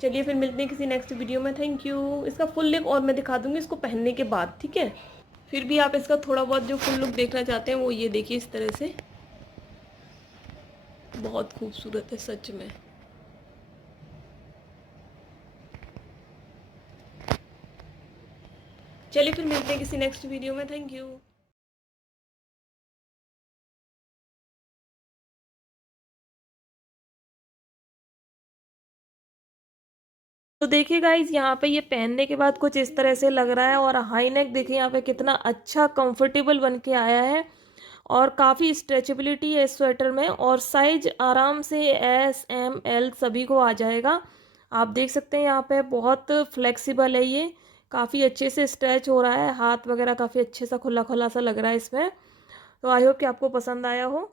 चलिए फिर मिलते हैं किसी नेक्स्ट वीडियो में। Thank you. इसका फुल लुक और मैं दिखा दूंगी इसको पहनने के बाद, ठीक है। फिर भी आप इसका थोड़ा बहुत जो फुल लुक देखना चाहते हैं वो ये देखिए, इस तरह से बहुत खूबसूरत है सच में। चलिए फिर मिलते हैं किसी नेक्स्ट वीडियो में। Thank you. तो देखिए गाइज यहाँ पे ये पहनने के बाद कुछ इस तरह से लग रहा है। और हाई नेक देखिए यहाँ पे कितना अच्छा कंफर्टेबल बन के आया है और काफ़ी स्ट्रेचेबिलिटी है इस स्वेटर में। और साइज आराम से एस एम एल सभी को आ जाएगा। आप देख सकते हैं यहाँ पे बहुत फ्लेक्सिबल है, ये काफ़ी अच्छे से स्ट्रेच हो रहा है, हाथ वगैरह काफ़ी अच्छे सा खुला खुला सा लग रहा है इसमें। तो आई होप कि आपको पसंद आया हो।